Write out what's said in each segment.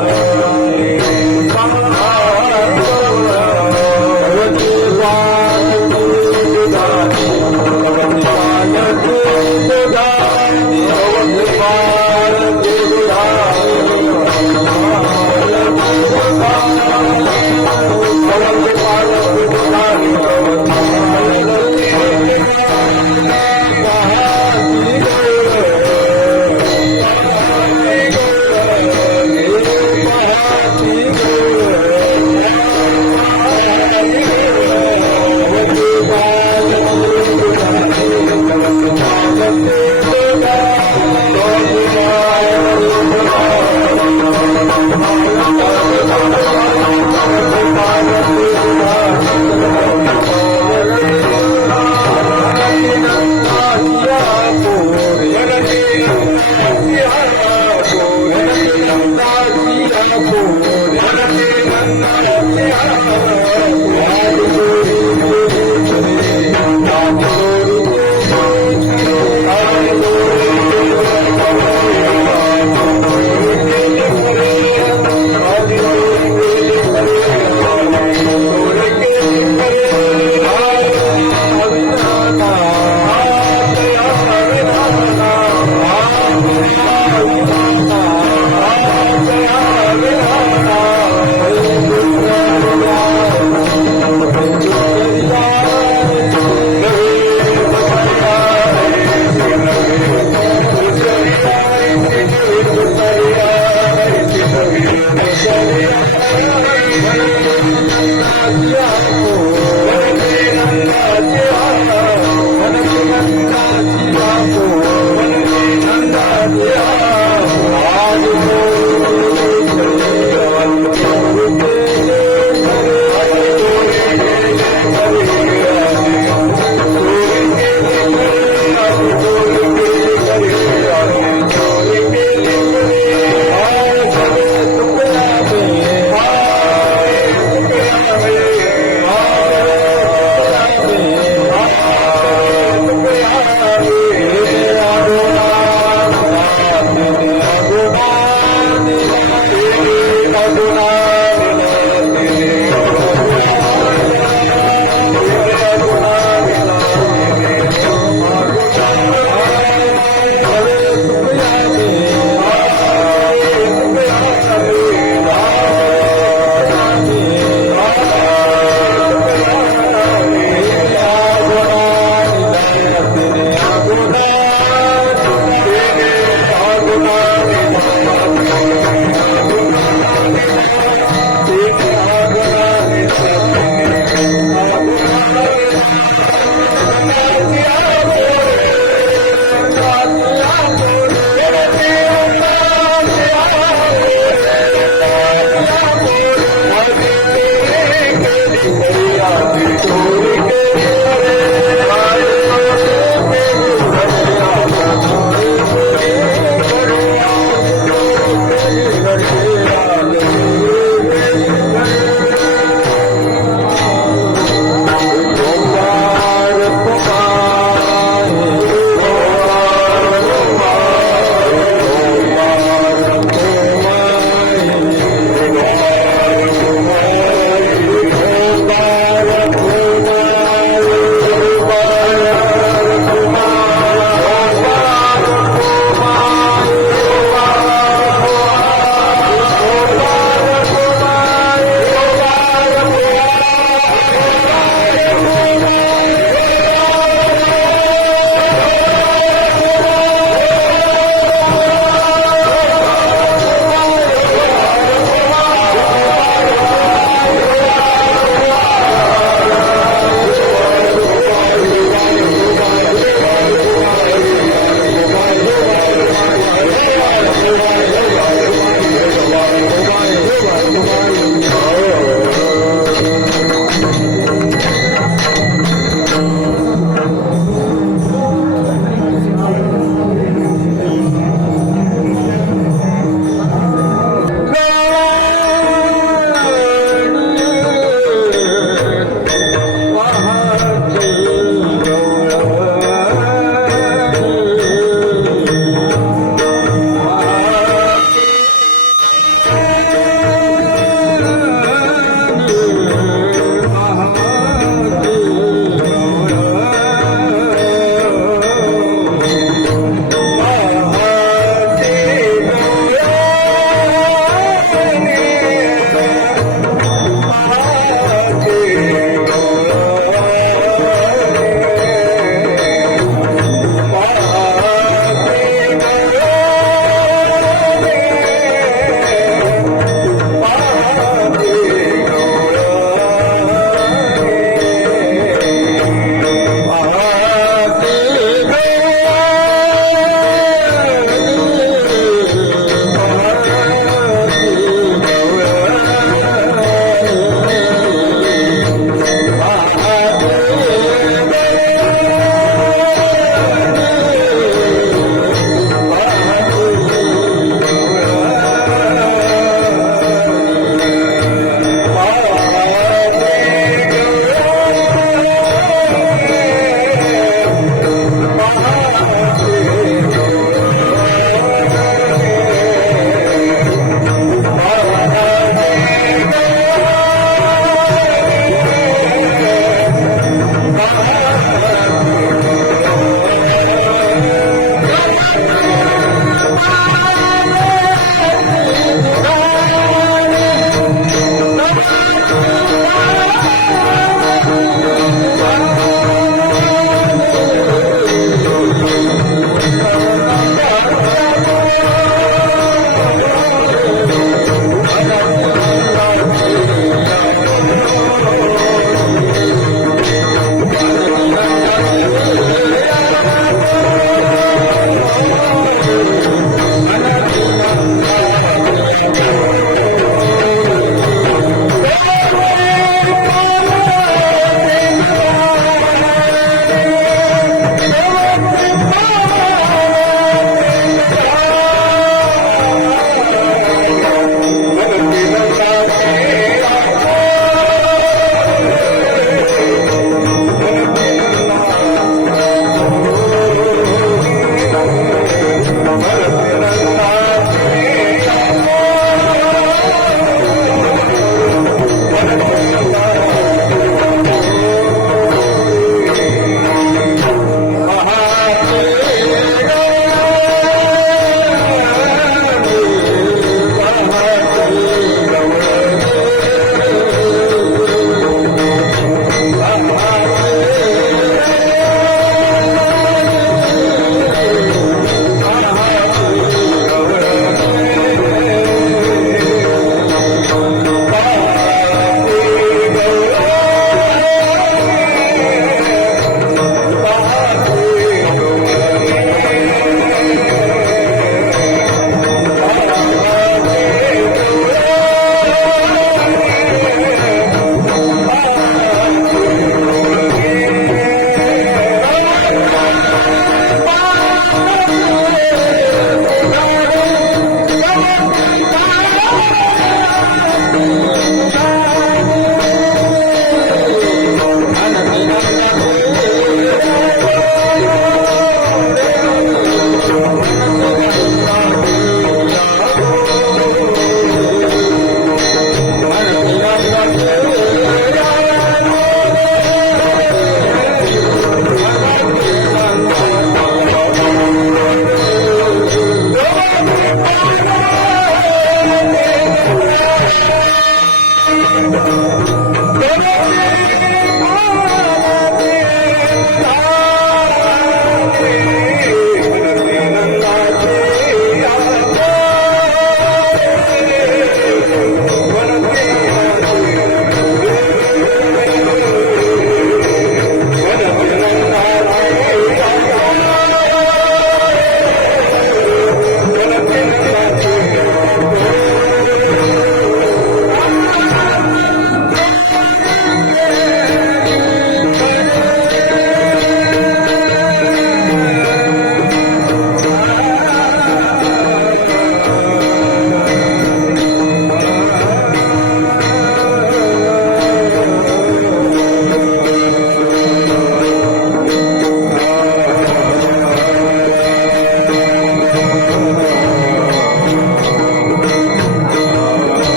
Yeah.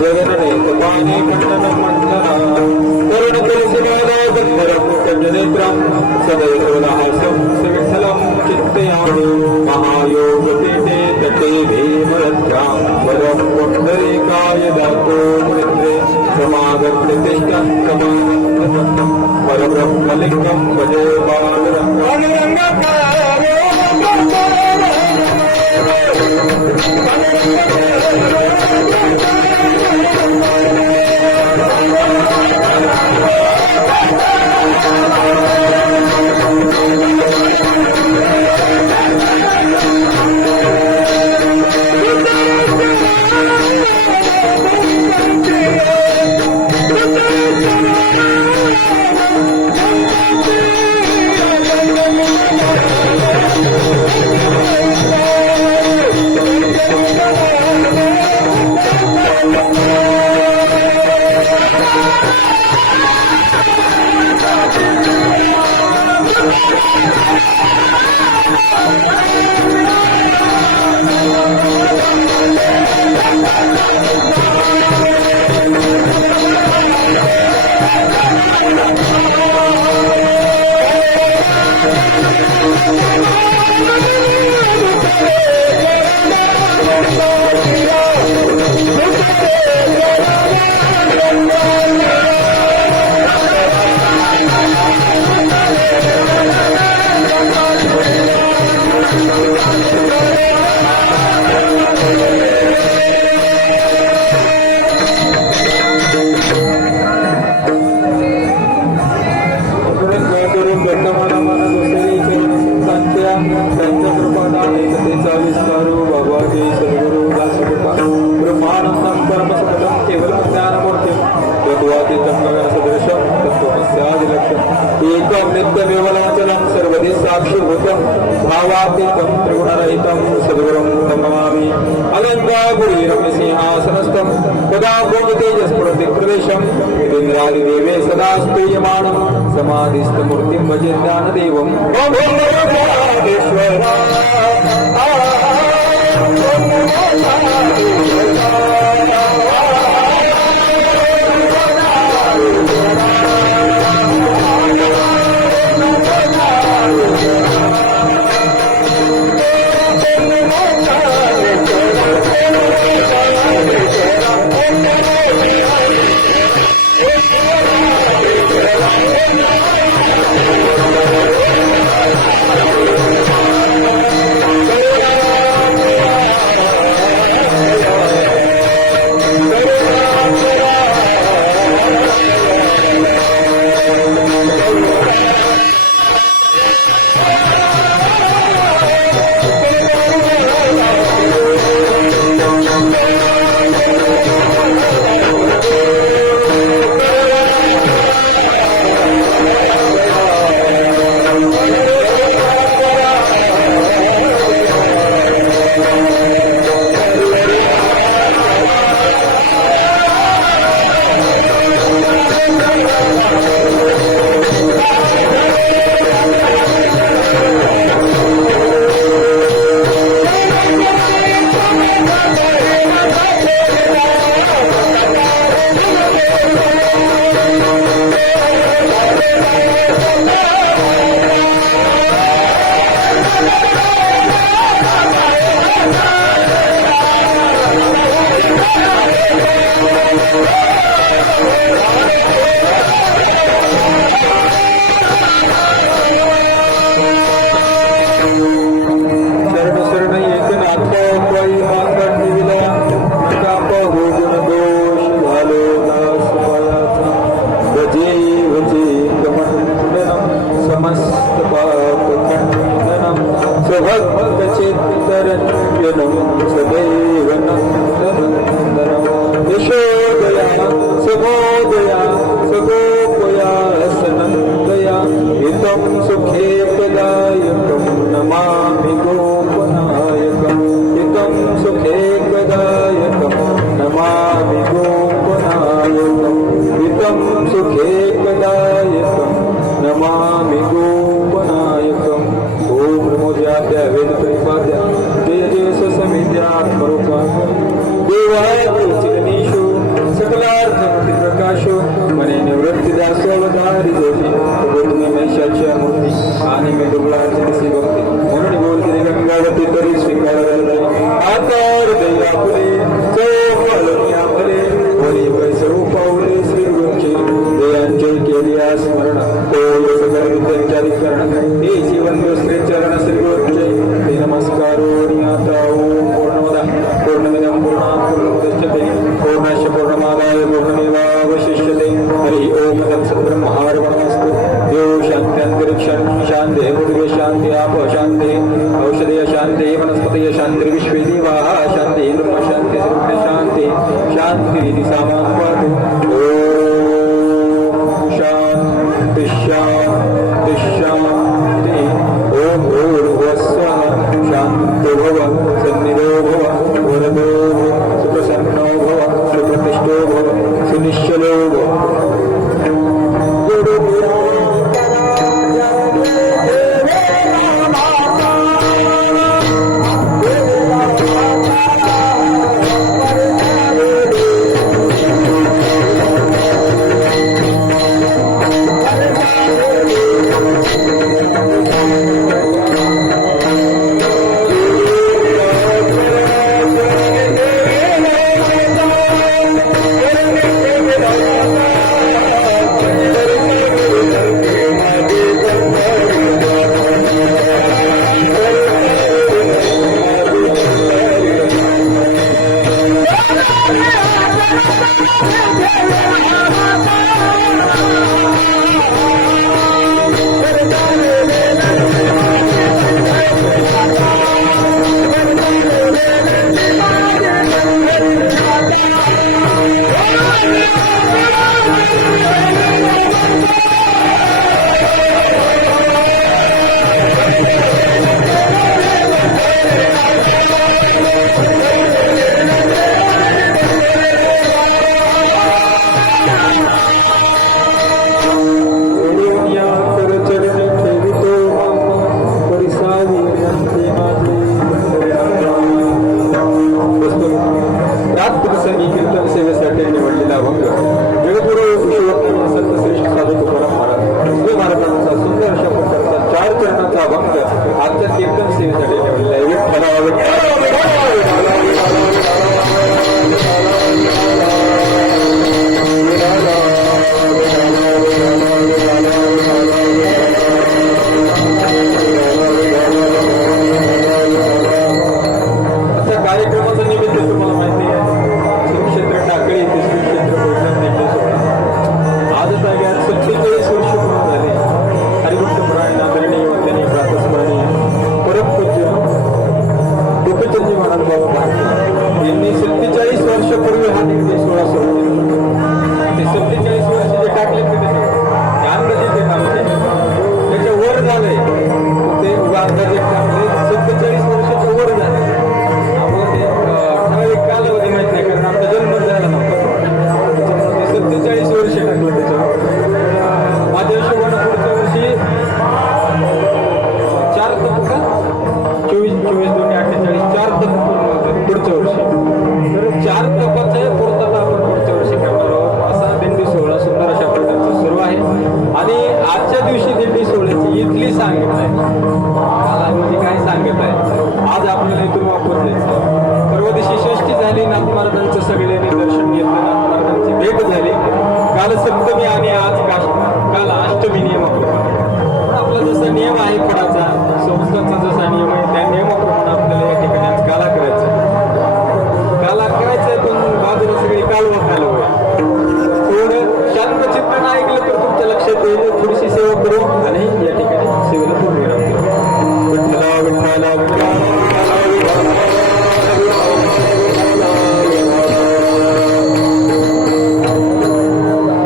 जगन्नेकपाणी खण्डनं Mandla करुणकलशमाला बन्धरकुटजनेत्रं सदैवहास्यं विठ्ठलं चिन्तयामि महायोगपीठे तटे भीमरथ्यां वरं पुण्डरीकाय दातो मुनिन्द्रे समागत्यतिष्ठं समानन्दवन्तं परब्रह्मलिङ्गं भजे भावातीतं त्रिगुणरहितं सद्गुरुं नमामि अलङ्कापुरीरम्यसिंहासनस्थं तदा भोगतेजस्फुरति प्रवेशं इन्द्रादिदेवे सदा स्तूयमानं समाधिस्थमूर्तिं भजे ज्ञानदेवं चिरनीशो सकलार्थमती प्रकाशो मने निवृत्ती दासोवतारी जोशी तुम्ही महिषाच्या मूर्ती आणि मी दुर्गाची भक्ती म्हणून बोलते गंगावती तरी स्वीकारले आकार दैया फुले चौफलनिया फले वरी वैसरू पाऊले श्री गुरुचे देयांचे केलिया स्मरण कोल सगळ विद्यांचारी करण हे जीवन श्री चरण श्री गुरुचे ते नमस्कारो नियाता ओम पूर्णमदा पूर्णमिदं पूर्णात् पूर्णमुदच्यते पूर्णस्य पूर्णमादाय पूर्णमेवावशिष्यते हरि ओम तत्सद्ब्रह्मार्पणमस्तु देव शान्त्यन्तरिक्षं शान्तिः पृथिवी शान्तिः आपः शान्तिः औषधय शान्तिः वनस्पतय शान्तिर्विश्वे देवाः शान्तिः ब्रह्म शान्तिः सर्वत्र शान्तिः शान्तिरिति सामान् पातु ॐ शान्तिः शान्तिः शान्तिः ॐ भूर्भुवस्सुवः शान्तो भव सन्निधो भव वरदो भव सुप्रसन्नो भव सुप्रतिष्ठो भव सुनिश्चलो भव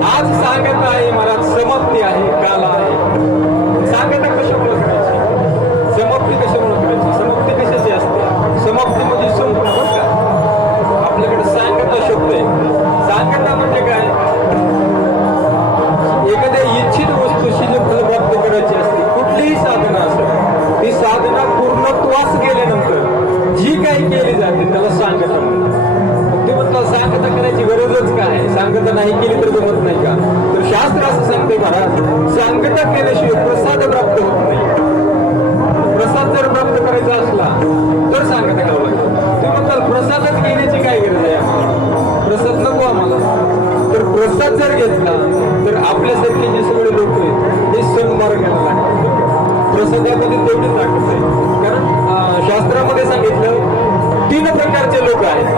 आज सांगत आहे मला समाप्ती आहे काल आहे सांगता करायची गरजच काय? सांगता नाही केली तर जमत नाही का? तर शास्त्र असं सांगते महाराज, सांगता केल्याशिवाय प्रसाद प्राप्त होत नाही. प्रसाद जर प्राप्त करायचा असला तर सांगता करावं लागतं. तुम्ही म्हणताल प्रसादच घेण्याची काय गरज आहे आम्हाला? प्रसाद नको आम्हाला. तर प्रसाद जर घेतला तर आपल्यासारखे जे सगळे लोक आहेत ते सन्मार्गाला लागतात. प्रसादामध्ये तेवढी ताकद आहे. कारण शास्त्रामध्ये सांगितलं 3 प्रकारचे लोक आहेत.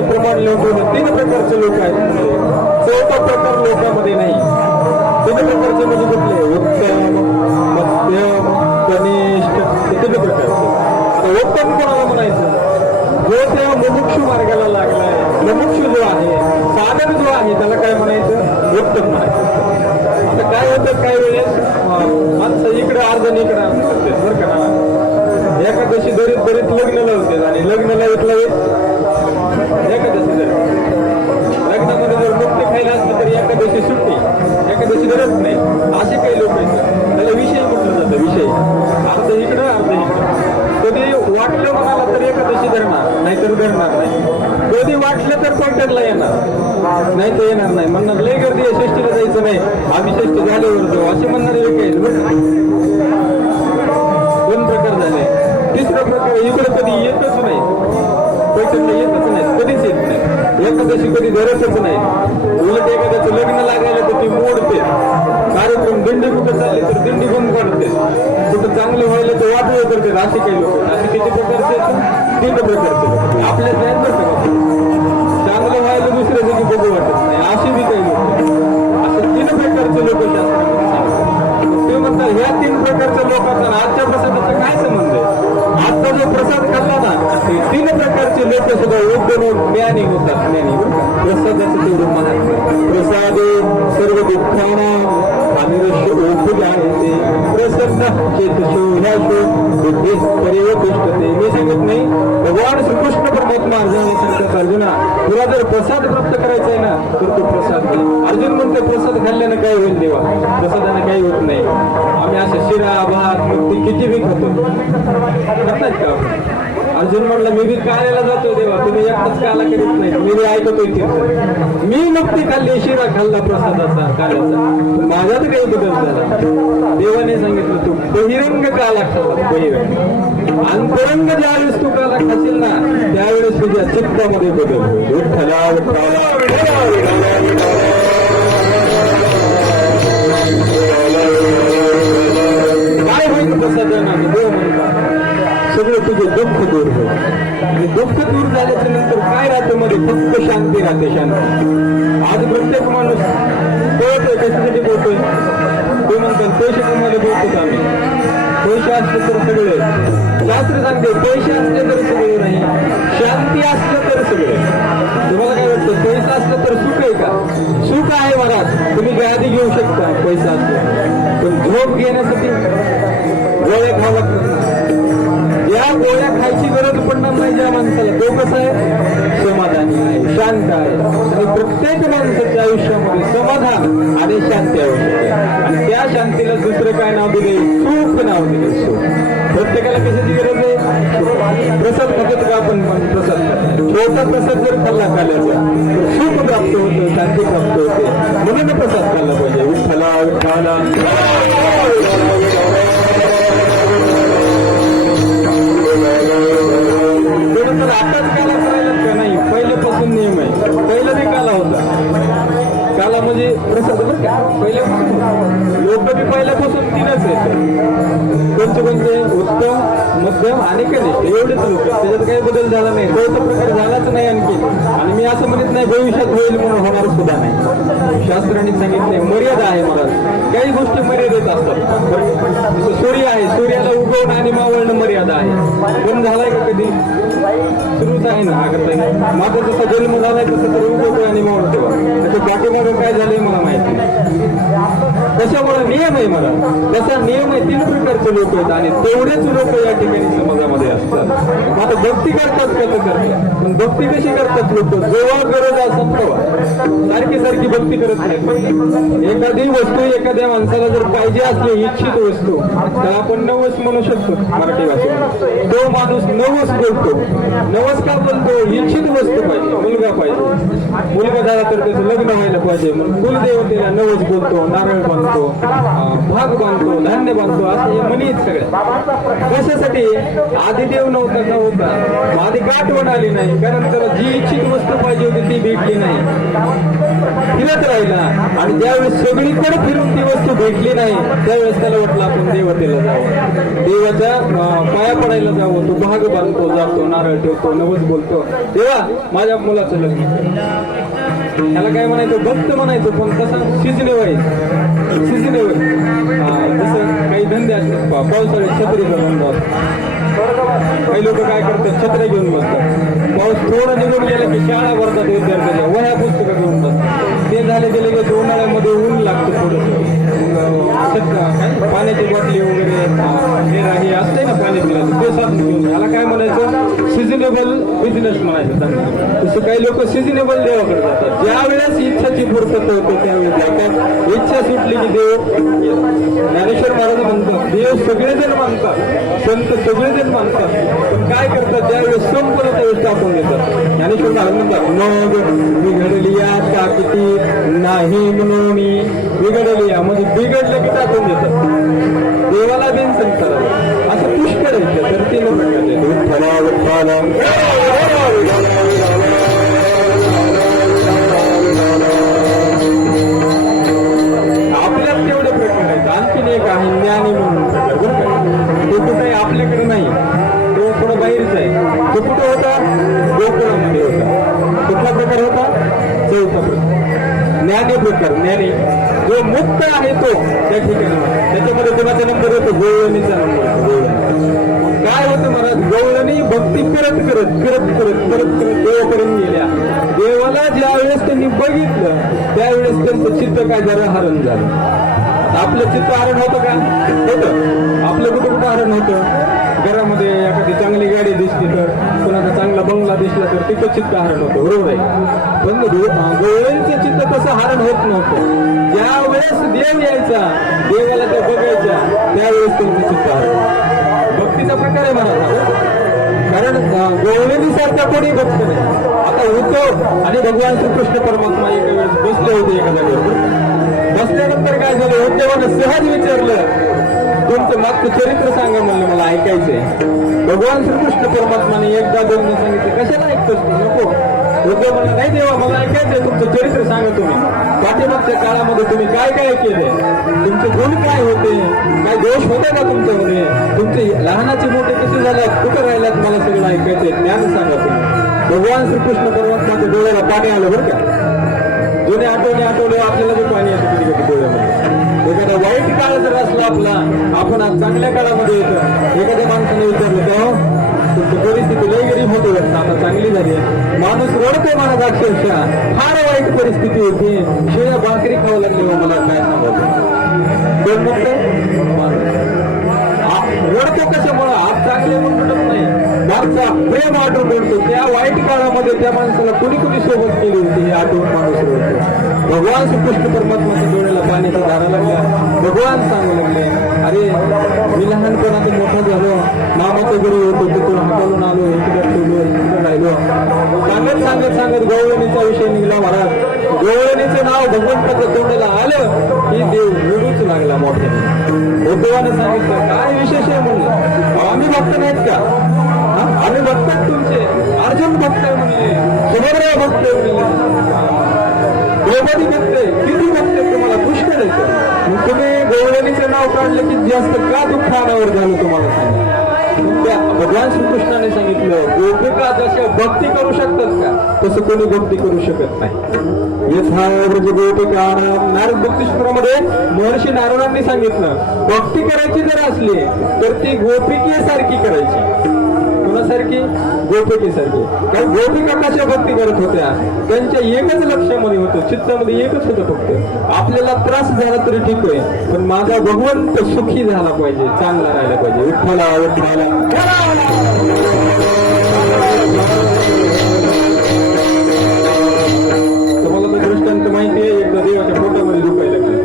प्रकाराचे 3 प्रकारचे लोक आहेत. 4था प्रकार लोकांमध्ये नाही. 3 प्रकारचे म्हणजे कुठले? उत्तम, मध्यम, कनिष्ठ, 3 प्रकारचे. तर उत्तम कोणाला म्हणायचं? जो त्या मुमुक्षु मार्गाला लागलाय, मुमुक्षु जो आहे, साधक जो आहे, त्याला काय म्हणायचं? उत्तम म्हणायचं. आता काय होतं काही वेळेस माणसं इकडे अर्धन इकडे करते बरं का ना. एकादशी दरीत लग्न लावते आणि लग्न लावत एकादशी लग्नामध्ये जर मुक्ती खायला असली तरी एकादशी सुट्टी, एकादशी धरत नाही. असे काही लोक आहेत. त्याला विषय म्हटलं जातं. विषय अर्ध इकडं अर्ध इकडं. कधी वाटलं म्हणाला तर एकादशी धरणार, नाहीतर धरणार नाही. कधी वाटलं तर कॉन्टॅक्टला येणार, नाही तर येणार नाही. म्हणणार लय गर्दी आहे, षष्टीला जायचं नाही, आम्ही षष्टी झाल्यावर जाऊ, असे म्हणणारे लोक आहेत बरं. 2 प्रकार झाले. 3रा प्रकार इकडे कधी येतच नाही, पैठणला येतच नाही, कधीच येत नाही. एकादशी कधी धरतच नाही. उलट एखाद्याचं लग्न लागायला तर ती मोडते. कार्यक्रम दिंडी कुठं चालली तर दिंडी बंद काढते. कुठं चांगलं व्हायला तर वाटलं करते. असे काही लोक. असे किती प्रकारचे? 3 प्रकारचे. आपल्या ज्ञान करतात चांगलं व्हायला दुसऱ्या जागी बघू वाटत नाही, असे बी काही लोक. असे 3 प्रकारचे लोक शास्त्रामध्ये सांगतात. ते म्हणतात ह्या 3 प्रकारच्या लोकांचा आजच्या प्रसादाचा काय संबंध आहे? आजचा जो प्रसाद खाल्ला ना, ते 3 प्रकारचे लोक सुद्धा उद्योग ज्ञानी होतात. ज्ञानी प्रसादाचं तेवढं महात्म्य. प्रसादे सर्व दुःखाना अनिरश्य ओळखू आहे. प्रसन्न चेतशो बुद्धी परिवपुष्टते. मी सांगत नाही, भगवान श्रीकृष्ण परमात्मा अर्जुनाने सांगतात, अर्जुना तुला जर प्रसाद प्राप्त करायचा आहे ना तर तू प्रसाद घे. अर्जुन म्हणते प्रसाद खाल्ल्यानं काय होईल देवा? प्रसादाने काही होत नाही. आम्ही अशा शिरा भात मुक्ती किती बी खातो, खात का? अर्जुन म्हणला मी बी कार्याला जातोय देवा, तुम्ही एकटाच काला करीत नाही, मी बी ऐकतोय तीर्थ. मी मुक्ती खाल्ली, शिरा खाल्ला प्रसादाचा कार्याचा, माझ्यात काही बदल झाला. देवाने सांगितलं तू बहिरंग काला खाल्ला, बहिरंग. अंतरंग ज्यावेळेस तू काला खाशील ना त्यावेळेस तुझ्या चित्तामध्ये बदल होईल. विठ्ठला काय होईल प्रसादाने? देव म्हणतात सगळं तुझे दुःख दूर होईल. आणि दुःख दूर झाल्याच्या नंतर काय राहतं मध्ये? फक्त शांती राहते. शांती. आज प्रत्येक माणूस पोहतोय, कशासाठी पोहतोय? ते म्हणतात पैसे कमायला बोलतो आम्ही. पैसे असले तर सगळे. शास्त्र सांगते पैसे असले तर सगळे नाही, शांती असलं तर सगळे. तुम्हाला काय वाटतं? पैसा असलं तर सुख आहे का? सुख आहे महाराज, तुम्ही गादी घेऊ शकता पैसा असतो, पण झोप घेण्यासाठी गोळ्या खावा लागतात. या गोळ्या खायची गरज पडणार नाही ज्या माणसाला, तो कसा आहे? समाधानी आहे, शांत आहे. आणि प्रत्येक माणसाच्या आयुष्यामध्ये समाधान आणि शांती आवश्यक आहे. आणि त्या शांतीला दुसरं काय नाव दिले? सुख नाव दिले. सुख. प्रत्येकाला कशाची गरज आहे? प्रसाद खातो का आपण प्रसाद छोटा प्रसाद जर खाल्ला खाल्याचा तर सुख प्राप्त होतं, शांती प्राप्त होते. म्हणून प्रसाद खाल्ला पाहिजे. विठ्ठला विठ्ठला तर आताच काला करायला का नाही, पहिल्यापासून नियम आहे. पहिला बी काला होता. काला म्हणजे प्रसाद बरं का, पहिल्यापासून लोक बी पहिल्यापासून तीनच आहेत. कोणते उत्तम, मध्यम आणि कनिष्ठ एवढेच लोक. त्याच्यात काही बदल झाला नाही, तो प्रकार झालाच नाही आणखी. आणि मी असं म्हणत नाही भविष्यात होईल म्हणून होणार सुद्धा नाही. शास्त्रांनी सांगितले मर्यादा आहे. मला काही गोष्टी मर्यादेत असतात. जसं सूर्य आहे, सूर्याला उगवणं आणि मावळणं मर्यादा आहे. पण झालाय का कधी? सुरूच आहे ना. माझा जसा जन्म झालाय तसं तर उगवतो आणि मावळतो. त्याच्या पाठीमागं काय झालंय मला माहिती नाही. त्याच्यामुळे नियम आहे. मला तसा नियम आहे. 3 प्रकारचे लोक आहेत आणि तेवढेच लोक या ठिकाणी समाजामध्ये असतात. आता भक्ती करतात कसं करतात, पण भक्ती कशी करतात लोक? जेव्हा गरज असेल तेव्हा सारखी भक्ती करत नाही. एखादी वस्तू एखाद्या माणसाला जर पाहिजे असली इच्छित वस्तू तर आपण नवस म्हणू शकतो मराठी भाषेत. तो माणूस नवस बोलतो. नवस का बोलतो? इच्छित वस्तू पाहिजे, मुलगा पाहिजे. मुलगा झाला तर त्याचं लग्न व्हायला पाहिजे म्हणून कुलदेवतेला नवस बोलतो, नारळ बांधतो, भाग बांधतो, धान्य बांधतो. असं हे म्हणी सगळ्या. कशासाठी? आदिदेव नव्हता का होता, आधी गाठवण आली नाही. कारण त्याला जी इच्छित वस्तू पाहिजे होती ती भेटली नाही. फिरत राहिला आणि ज्यावेळेस सगळीकडे फिरून ती वस्तू भेटली नाही त्यावेळेस त्याला वाटलं आपण देवतेला जावं, देवाच्या पाया पडायला जावं. तो भाग बांधतो, जातो, नारळ ठेवतो, नवस बोलतो, तेव्हा माझ्या मुलाचं लग्न. त्याला काय म्हणायचं? भक्त म्हणायचं. पण तसं शिजणे जसं काही धंदे असतात. पावसाळ्यात छत्रीचा धंदा असतो. काही लोक काय करतात? छत्र्या घेऊन बसतात. पाऊस थोडा निघून गेला की शाळा भरतात विद्यार्थ्याच्या, वह्या पुस्तकं घेऊन बसतात. ते झाले गेले की उन्हाळ्यामध्ये ऊन लागतं थोडंसं. पाण्याची बाटली वगैरे हे असते ना पाणी पिण्याचं, ते साधन घेऊन. याला काय म्हणायचं? सिजनेबल बिझनेस म्हणायचं. तसं काही लोक सिजनेबल देवाकडे जातात. ज्या वेळेस इच्छाची पूर्तता होते त्यावेळेस जातात. इच्छा सुटली की देव. ज्ञानेश्वर महाराज म्हणतात देव सगळेजण मानतात, संत सगळेजण मानतात, पण काय करतात? ज्यावेळेस संपलं त्यावेळेस टाकून देतात. ज्ञानेश्वर महाराज म्हणतात मग बिघडलिया का किती नाही म्हणून बिघडलिया म्हणजे बिघडलं की टाकून देतात. देवाला बिन संताला असं पुष्कळ आहे. तर 3 प्रकारचे आपल्यात तेवढे प्रकार आहेत. आणखीन एक आहे ज्ञानी म्हणून प्रकार. बरं का, तो कुठे आपल्याकडे नाही, तो थोडं बाहेरच आहे. तो कुठे होता? गोकुळामध्ये होता. कुठला प्रकार होता? 4था प्रकार ज्ञानी प्रकार. ज्ञानी जो मुक्त आहे तो त्या ठिकाणी. त्याच्यामध्ये कोणाचा नंबर होतो? गवळणीचा नंबर होतो. काय होतं महाराज? गवळणी भक्ती करत देवापर्यंत गेल्या. देवाला ज्या वेळेस त्यांनी बघितलं त्यावेळेस त्यांचं चित्त काय झालं? हरण झालं. आपलं चित्त हरण होतं का? होतं. आपलं कुठं हरण होतं? घरामध्ये एखादी चांगली गाडी दिसली तर, कोणाचा चांगला बंगला दिसला तर तिथं चित्त हरण होतं. बरोबर आहे. पण गवळींचं चित्त तसं हरण होत नव्हतं. ज्या वेळेस देव यायचा, देवाला ते बघायच्या, त्यावेळेस त्यांचं चित्त हरण. भक्तीचा प्रकार आहे मला. कारण गवळणीसारखा कोणी भक्त नाही. आता उद्धव आणि भगवान श्रीकृष्ण परमात्मा एका वेळेस बसले होते एका जागेवर. बसल्यानंतर काय झालं? उद्धवानं सहज विचारलं तुमचं मागचं चरित्र सांगा म्हणलं, मला ऐकायचंय. भगवान श्रीकृष्ण परमात्माने एकदा दोनदा सांगितलं. कशाला ऐकतोस तू? नको. उद्धव म्हणलं नाही देवा, मला ऐकायचंय, तुमचं चरित्र सांगा तुम्ही. पाठीमागच्या काळामध्ये तुम्ही काय काय केले, तुमचे गुण काय होते, काय दोष होते का तुमच्यामध्ये, तुमचे लहानाचे मोठे कसे झाल्यात, कुठं राहिल्यात, मला सगळं ऐकायचंय, ज्ञान सांगा तुम्ही. भगवान श्रीकृष्ण परमात्माच्या डोळ्याला पाणी आलं. बरं का, जुने आठवले आपल्याला बी पाणी येतं कधी कधी डोळ्यामध्ये. एखादा वाईट काळ जर असला आपला, आपण आज चांगल्या काळामध्ये येतो. एखाद्या माणसाने विचारलं तर तुमची परिस्थिती लई गरीब होती वाटतं, आता चांगली झाली. माणूस रडतो मला अक्षरशः, फार वाईट परिस्थिती होती, शिळ्या भाकरी खावं लागली. मला काय सांगायचं? कोण म्हणतं? रडतो कशामुळं? आप चांगले म्हणून रडत नाही, मागचा प्रेम आठवण रडतो. त्या वाईट काळामध्ये त्या माणसाला कुणी सोबत केली होती हे आठवण माणूस रडतो. भगवान श्रीकृष्ण परमात्माच्या डोळ्याला पाण्याच्या धारा लागल्या. भगवान सांगू लागले अरे मी लहानपणात मोठा झालो, मामाच्या घरी होतो, तिथून हाताळून आलो, इकडे ठेवलो, इकडे राहिलो. सांगत सांगत सांगत गवळणीचा विषय निघला महाराज. गवळणीचं नाव भगवंताचं तोंडाला आलं की देव रडूच लागला मोठ्याने. उद्धवाने सांगितलं काय विशेष आहे म्हणलं, आम्ही भक्त नाहीत का? आम्ही भक्त तुमचे, अर्जुन भक्त आहे म्हणले, सुभद्रा भक्त आहे म्हणले, द्रौपदी भक्त आहे, किती भक्त आहे तुम्हाला पुष्कळ आहे. मग तुम्ही गवळणीचं नाव काढलं की जास्त का दुःख अनावर झालं तुम्हाला सांगा. त्या भगवान श्रीकृष्णाने सांगितलं गोपिका जशा भक्ती करू शकतात का तसं कोणी भक्ती करू शकत नाही. यथा व्रज गोपिका नारद भक्तीसूत्रामध्ये महर्षी नारदांनी सांगितलं भक्ती करायची जर असली तर ती गोपिकेसारखी करायची. कोणासारखी? गोपिकेसारखी. कारण गोपिका कशा भक्ती करत होत्या, त्यांच्या एकच लक्षामध्ये होतं, चित्तामध्ये एकच होतं फक्त आपल्याला त्रास झाला तरी ठीक आहे पण माझा भगवंत सुखी झाला पाहिजे, चांगला राहिला पाहिजे. विठ्ठला विठ्ठला. तुम्हाला तो दृष्टांत माहिती आहे, एकदा देवाच्या पोटामध्ये दुखायला लागलं,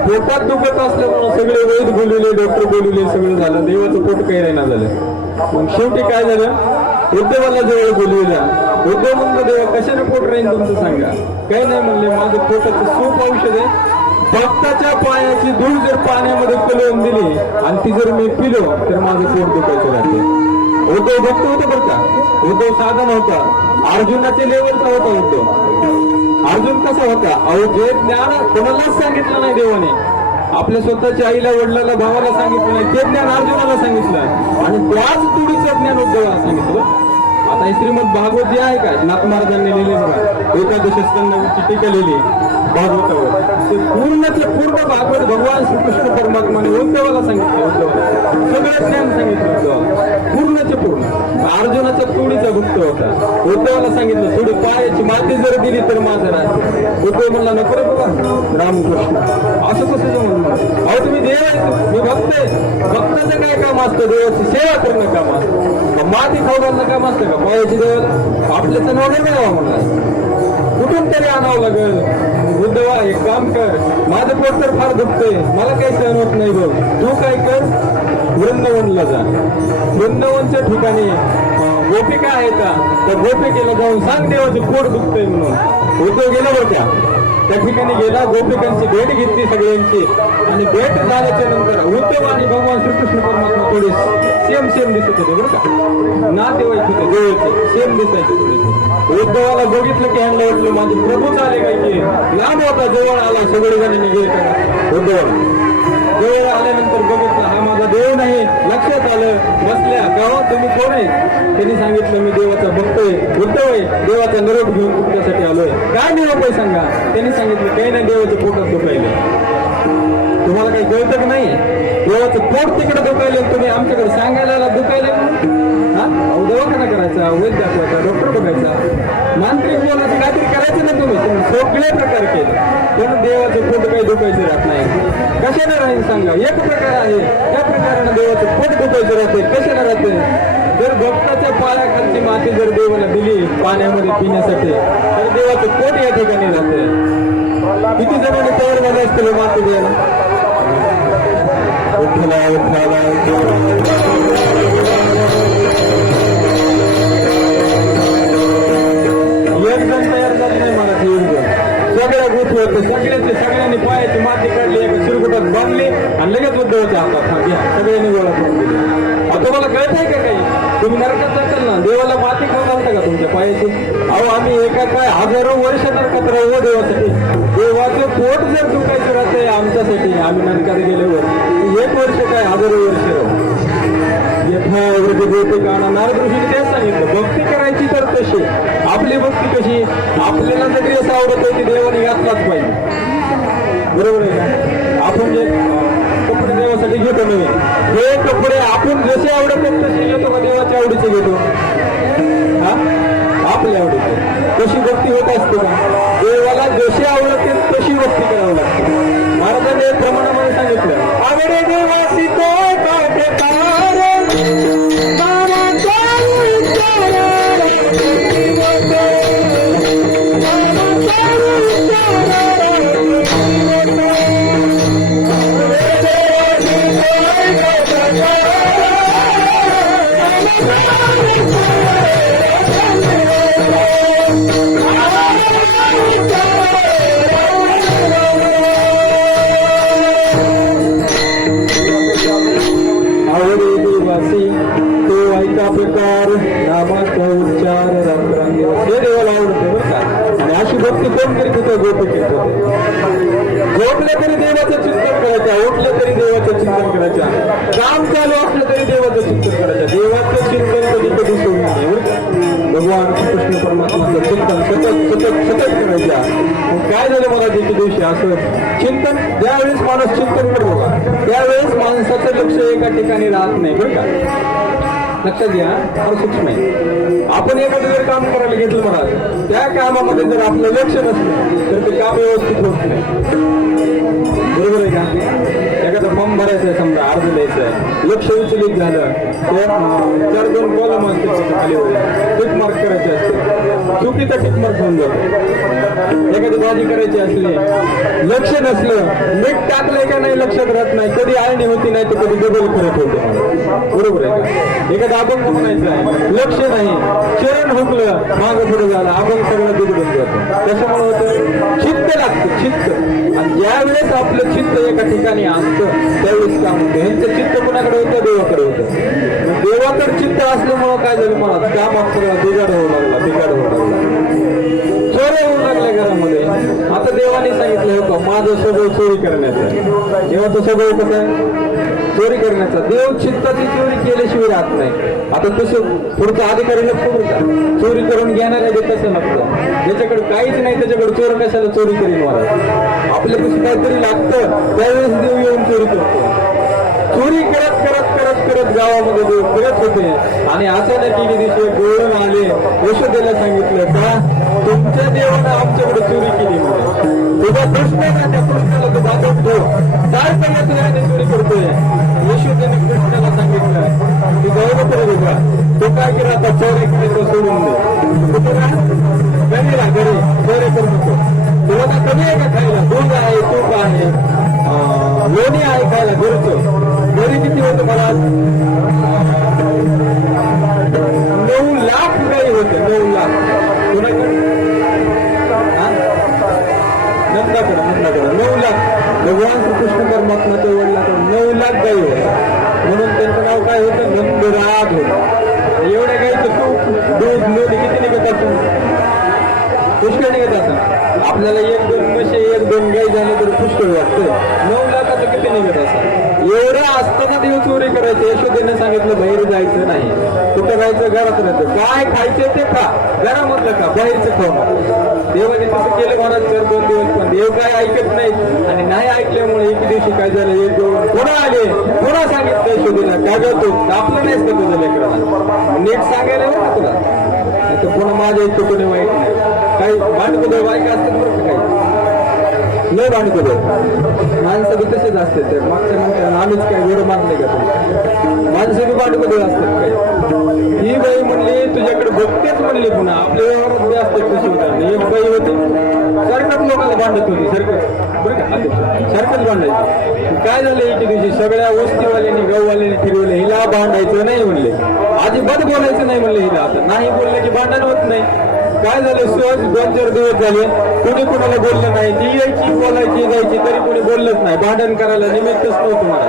पोटात दुखत असल्यामुळे सगळे वैद्य बोलवले, डॉक्टर बोलवले, सगळं झालं, देवाचं पोट काही राहिना झालं. मग शेवटी काय झालं, उद्धवाला जवळ बोलवल्या. उद्धव म्हणलं देवा कशाने पोट राहील तुमचं सांगा. काही नाही म्हणले, माझं पोटाचं सूप औषध आहे, भक्ताच्या पायाची धूळ जर पाण्यामध्ये कलवून दिली आणि ती जर मी पिलो तर माझं पोट दुखायचं राहते. उद्धव भक्त होतं बरं का, उद्धव साधा नव्हता, अर्जुनाच्या लेवलचा होता उद्धव. अर्जुन कसा होता, अहो जे ज्ञान कोणालाच सांगितलं नाही देवाने, आपल्या स्वतःच्या आईला, वडिलाला, भावाला सांगितलं नाही ते ज्ञान अर्जुनाला सांगितलं आणि त्याच तुडीचं ज्ञान उद्धवाला सांगितलं. आता हे श्रीमद भागवत जे आहे का नाथ महाराजांनी लिहिले बघा, एकादशी स्कंदावरची टीका लिहिली भागवतावर, ते पूर्णतलं पूर्ण भागवत भगवान श्रीकृष्ण परमात्माने उद्धवाला सांगितलं. उद्धवाला सगळं ज्ञान सांगितलं उद्धवाला, पूर्णचे पूर्ण. अर्जुनाचा तुडीचा भक्त होता, उद्धवाला सांगितलं थोडी पायाची माती जर दिली तर माझं राहते. उद्धव म्हणला नको रे बाबा रामकृष्ण, असं कसं म्हणून, अहो तुम्ही देव आहे, मी भक्त आहे, भक्ताचं काय काम असतं, देवाची सेवा करणं काम असतं, माती खाऊ घालणं काम असतं का पायाची देवाला? आपल्या चणवाने मिळावा म्हणला, कुठून तरी आणावं लागेल. उद्धवा एक काम कर, माझं पोट तर फार दुखतंय, मला काही सहन होत नाही बघ, तू काय कर वृंदावनला जा, वृंदावनच्या ठिकाणी गोपिका आहे का त्या गोपिकेला जाऊन सांग देवाचे पोट दुखतंय म्हणून. उद्धव गेला बरं त्या ठिकाणी गेला, गोपिकांची भेट घेतली सगळ्यांची आणि भेट झाल्याच्या नंतर उद्धव आणि भगवान श्रीकृष्ण परमात्मा थोडे सेम दिसत होते बरं का, नातेवाईक होते जवळचे, सेम दिसायचे थोडेसे. उद्धवाला बघितलं की ह्यांना वाटलं माझे प्रभूच आले काय की, लांब होता जवळ आला, सगळे जणांनी गेले का उद्धवाला. जवळ आल्यानंतर बघितलं हा माझा देव नाही, लक्षात आलं, बसल्या गावात तुम्ही कोण आहे? त्यांनी सांगितलं मी देवाचा भक्त आहे, उद्धव आहे, देवाचा निरोप घेऊन तुमच्यासाठी आलोय. काय निरोप आहे सांगा? त्यांनी सांगितलं काही नाही, देवाच्या पोटात दुखायले. तुम्हाला काही कळतं की नाही, देवाचं पोट तिकडे दुखायले, तुम्ही आमच्याकडे सांगायला दुखायले हा? दवाखाना करायचा, वैद्य दाखवायचा, डॉक्टर बघायचा, मांत्रिक बोलायचं, काहीतरी करायचं ना तुम्ही सगळे प्रकार केले पण देवाचं पोट काही दुखायचं राहत नाही. कशाला राहील सांगा? एक प्रकार आहे, त्या प्रकारानं देवाचं पोट दुखायचं राहते. कशाला राहते? जर भक्ताच्या पायाखालची माती जर देवाला दिली पाण्यामध्ये पिण्यासाठी तर देवाचं पोट या ठिकाणी राहते. किती जणांनी तयार झाले असतील माती द्यायला? उठला एकदम तयार झाले नाही मला ते सगळ्या गोष्टी होते, सगळ्यांनी पायाची माती काढली, एका शिरगुटात बांधली आणि लगेच उद्धवाच्या हातात घ्या, सगळ्यांनी गोळा करून दिली. आता मला कळत आहे का काही? तुम्ही नरकात जाताल ना, देवाला माती खाऊ घालता का तुमच्या पायाची? अहो आम्ही एका काय हजारो वर्ष नरकात राहू देवासाठी. देवाचे पोट जर दुखायचं राहतंय आमच्यासाठी, आम्ही नरकात गेल्यावर 1 वर्ष काय हजारो वर्ष राहू. नारद ऋषीने तेच सांगितलं, भक्ती करायची तर कशी, आपली भक्ती कशी, आपल्याला जर ड्रेस आवडत आहे ती देवाने घातलाच पाहिजे, बरोबर आहे का? आपण जे कपडे देवासाठी घेतो नव्हे, हे कपडे आपण जसे आवडत आहेत तसे घेतो का देवाच्या आवडीचे घेतो? हा, आपल्या आवडीचे. कशी भक्ती होत असते का? देवाला जशी आवडते तशी भक्ती करावी लागते. महाराजांनी प्रमाणामध्ये सांगितलं, आवडे देवासी तो डोकेट होते. झोपले तरी देवाचं चिंतन करायचं, उठले तरी देवाचं चिंतन करायचं, काम चालू असलं तरी देवाचं चिंतन करायचं. देवाचं चिंतन कधी कधी सोडून नये. भगवान कृष्ण परमात्माचं चिंतन सतत सतत सतत करायचं. मग काय झालं मला एके दिवशी असं चिंतन, ज्यावेळेस माणूस चिंतन करतो का त्यावेळेस माणसाचं लक्ष एका ठिकाणी राहत नाही बरं का. लक्षात घ्या, फार सूक्ष्म आहे. आपण एखादं जर काम करायला घेतलं म्हणा, त्या कामामध्ये जर आपलं लक्ष नसलं तर ते काम व्यवस्थित होत नाही. बरोबर आहे का. एखादा फॉर्म भरायचा आहे, समजा अर्ज द्यायचा आहे, लक्ष विचलित झालं तर 4-2 कॉलम असते खाली टिक मार्क करायचे असते, चुकीचा टिक मार्क होऊन जातो. एखादी भाजी करायची असली, लक्ष नसलं, मीठ टाकलंय का नाही लक्षात राहत नाही, कधी आळणी होती नाही तर कधी बदल करत होते. बरोबर आहे का. एखादा अभंग म्हणायचं आहे, लक्ष नाही, चरण हुकलं, मागं पुढे झालं, अभंग सगळं बिघडून जातं. त्याच्यामुळे होतं चित्त लागतं, चित्त. आणि ज्यावेळेस आपलं चित्त एका ठिकाणी असतं त्यावेळेस काम होतं. ह्यांचं चित्त कोणाकडे होतं, देवाकडे होतं. देवाकडे चित्त असल्यामुळं काय झालं मला, कामात सगळं बिघाड होऊ लागला. चोर होऊ लागल्या घरामध्ये. आता देवाने सांगितलं होतं माझं स्वभाव चोरी करण्याचं. देवाचं स्वभाव कसं आहे, चोरी करण्याचा. देव चित्ताची चोरी केल्याशिवाय राहत नाही. आता तसं पुढच्या अधिकारी लक्ष का, चोरी करून घेणाऱ्या तसं नसतं. ज्याच्याकडे काहीच नाही त्याच्याकडे चोर कशाला चोरी करीन मला. आपल्यापासून काहीतरी लागतं त्यावेळेस देव येऊन चोरी करतो. चोरी करत करत करत करत गावामध्ये देव करत होते. आणि अचानक एके दिवशी गोळून आले, यशोदेला सांगितलं का तुमच्या देवानं आमच्याकडे चोरी केली म्हणजे तुझा कृष्ण ना, त्या कृष्णाला तो दाखवतो काय सांगितलं चोरी करतोय. यशोदेने कृष्णाला सांगितलं की गौरव करू का, तो काय केला आता चोरी केली सोडून दे, घरी घरी चोरी करू नको. तुला का कमी आहे का खायला, दूध आहे, तूप आहे, लोणी आहे खायला घरचं. घरी किती होतं मला, 9 लाख गाई होते, 9 लाख. कोणाकडे, नंदाकडे 9 लाख. भगवान श्रीकृष्ण परमात्माच्या वडिलाकडे 9 लाख गाई होत्या. म्हणून त्यांचं नाव काय होतं, नंदराज होतं. एवढ्या गाईचं तूप, दूध, लोणी किती निघत असून, पुष्कळ निघत असं. आपल्याला 1-2 म्हशी 1-2 गाई झाले तर पुष्कळ वाटतं. 9 लाखाचं किती निघत असं. एवढं असताना देव चोरी करायचं. यशोदेने सांगितलं बाहेर जायचं नाही, कुठं राहायचं, घरात राहायचं, काय खायचं ते खा, घरामधलं खा, बाहेरचं खाऊ. देवाने तसं केलं महाराज 4-2 दिवस. पण देव काय ऐकत नाही. आणि नाही ऐकल्यामुळे एक दिवशी काय झालं, एक दोन पुन्हा आले, पुन्हा सांगितलं यशोदेला काय जातो आपलं नाहीच का तुझं लेकराला, नीट सांगायला नाही का तुला, नाही तर पुन्हा माझ्या इथं कोणी वाईट नाही. काही भांडकुदळ बायका असतात बरं का, काही लय भांडकुदळ माणसं बी तसेच असते. ते मागच्या म्हणतात आम्हीच काय गोड मानले का तुम्ही, माणसं बी भांडकुदळ असतात. काही ही बाई म्हणली तुझ्याकडे बघतेच म्हणली, पुन्हा आपल्या व्यवहारात बी असते कशी होतात. एक बाई होती सरकत लोकांना भांडत होती, सरकत बरं का, सरकत भांडायची. काय झालं एके दिवशी सगळ्या वस्तीवाल्यांनी गाववाल्यांनी ठरवलं हिला भांडायचं नाही म्हणले, अजिबात बोलायचं नाही म्हणले हिला. आता नाही बोललं की भांडण होत नाही. काय झालं, सहज 2-4 दिवस झाले कुणी कुणाला बोललं नाही. ती यायची बोलायची जायची तरी कोणी बोललंच नाही, भांडण करायला निमित्तच नव्हतं मला.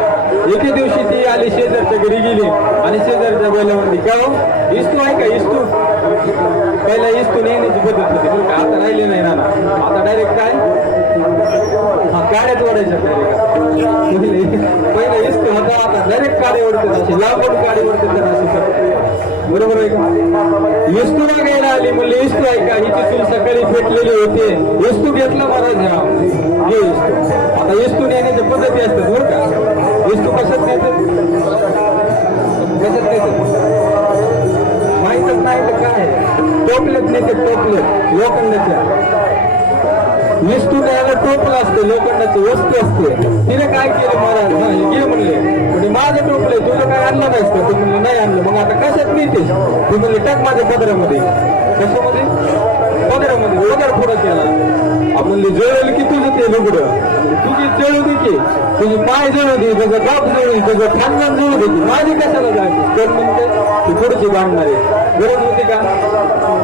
एके दिवशी ती आली, शेजारच्या घरी गेली आणि शेजारच्या बैला म्हणली का हो इस्तू आहे का, इस्तू. पहिला इस्तू नेण्याची पद्धत होती बरं का, आता राहिले नाही ना. आता डायरेक्ट काय काड्याच ओढायच्या डायरेक्ट. पहिला इस्तू होता, आता डायरेक्ट काडे ओढतात, असे लांबून काडे ओढतात असे. बरोबर आहे का. इस्तू मागायला आली, म्हणले इस्तू आहे का, हिची चूल सकाळी पेटलेली होते, इस्तू घेतला महाराज, घे इस्तू. आता इस्तू नेण्याच्या पद्धती असतात बरं का. इस्तू कशात नेतात, कशात नेतात माहीतच नाही तर काय, टोपल्यात नेते, टोपल्यात लोखंडाच्या. विस्तू न्यायला टोपलं असतं, लोखंडाची वस्तू असते. तिने काय केलं महाराज, घे म्हणले, म्हणजे माझं टोपले तुझं काय आणलं नाहीस का, तू म्हणलं नाही आणलं. मग आता कशात नेतेस, तू म्हणले टाक माझ्या पदरामध्ये. कशामध्ये, पदरामध्ये. वगैरे पुढं केला. आपण जळलं की तुझं ते लुगडं, तुझी जळू दे की, तुझी पाय जळू दे, त्याचं बाप जळू दे, त्याचं खानदान जळू दे, माझी कशाला जायची. तर म्हणते ती पुढची भांडणारे. गरज होती का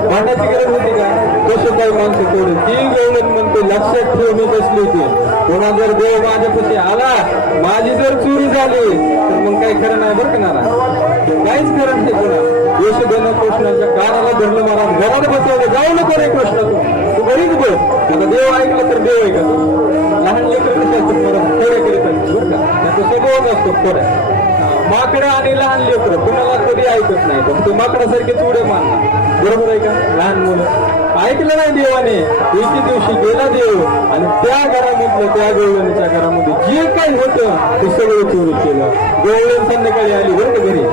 भांडण्याची, गरज होती का. कसं काही माणसं तेवढे ती गवळण म्हणते लक्षात ठेवून बसली होती. कोणा जर देव माझ्यापाशी आला, माझी जर चोरी झाली तर मग काही खरं नाही बरं का, काहीच खरं नाही. कोणा यशोदेनं कृष्णाच्या कानाला धरलं, महाराज घरात बसवलं, जाऊ नको रे कृष्ण, तू घरीच बस. आता देव ऐकला तर देव आहे का तो? लहान लेकरं कसं असतात बरं, थोड्या करीत असतात बरं का, त्याचा स्वभावच असतो थोड्या. माकडं आणि लहान लेकरं कुणाला कधी ऐकत नाही, फक्त माकडासारखेच उड्या मारणार, बरोबर आहे का? लहान मुलं ऐकलं नाही देवाने. एके दिवशी गेला देव आणि त्या घरामधलं, त्या गवळणीच्या घरामध्ये जे काही होतं ते सगळं चोरी केलं. गवळण संध्याकाळी आली बरं का घरी,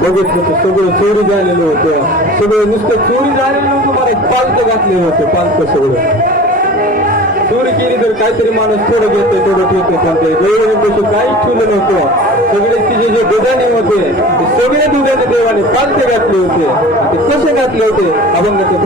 बघितलं तर सगळं चोरी झालेलं होतं. सगळं नुसतं चोरी झालेलं नव्हतं, मला पालतं घातलेलं होतं, पालतं सगळं. चोरी केली तर काहीतरी माणूस थोडं घेते, थोडं ठेवते, पण ते गवळणीपासून काहीच ठेवलं नव्हतं. सगळे तिचे जे दुधाने होते ते सगळे दुधाने देवाने पालते घातले होते. ते कसे घातले होते अभंगाचे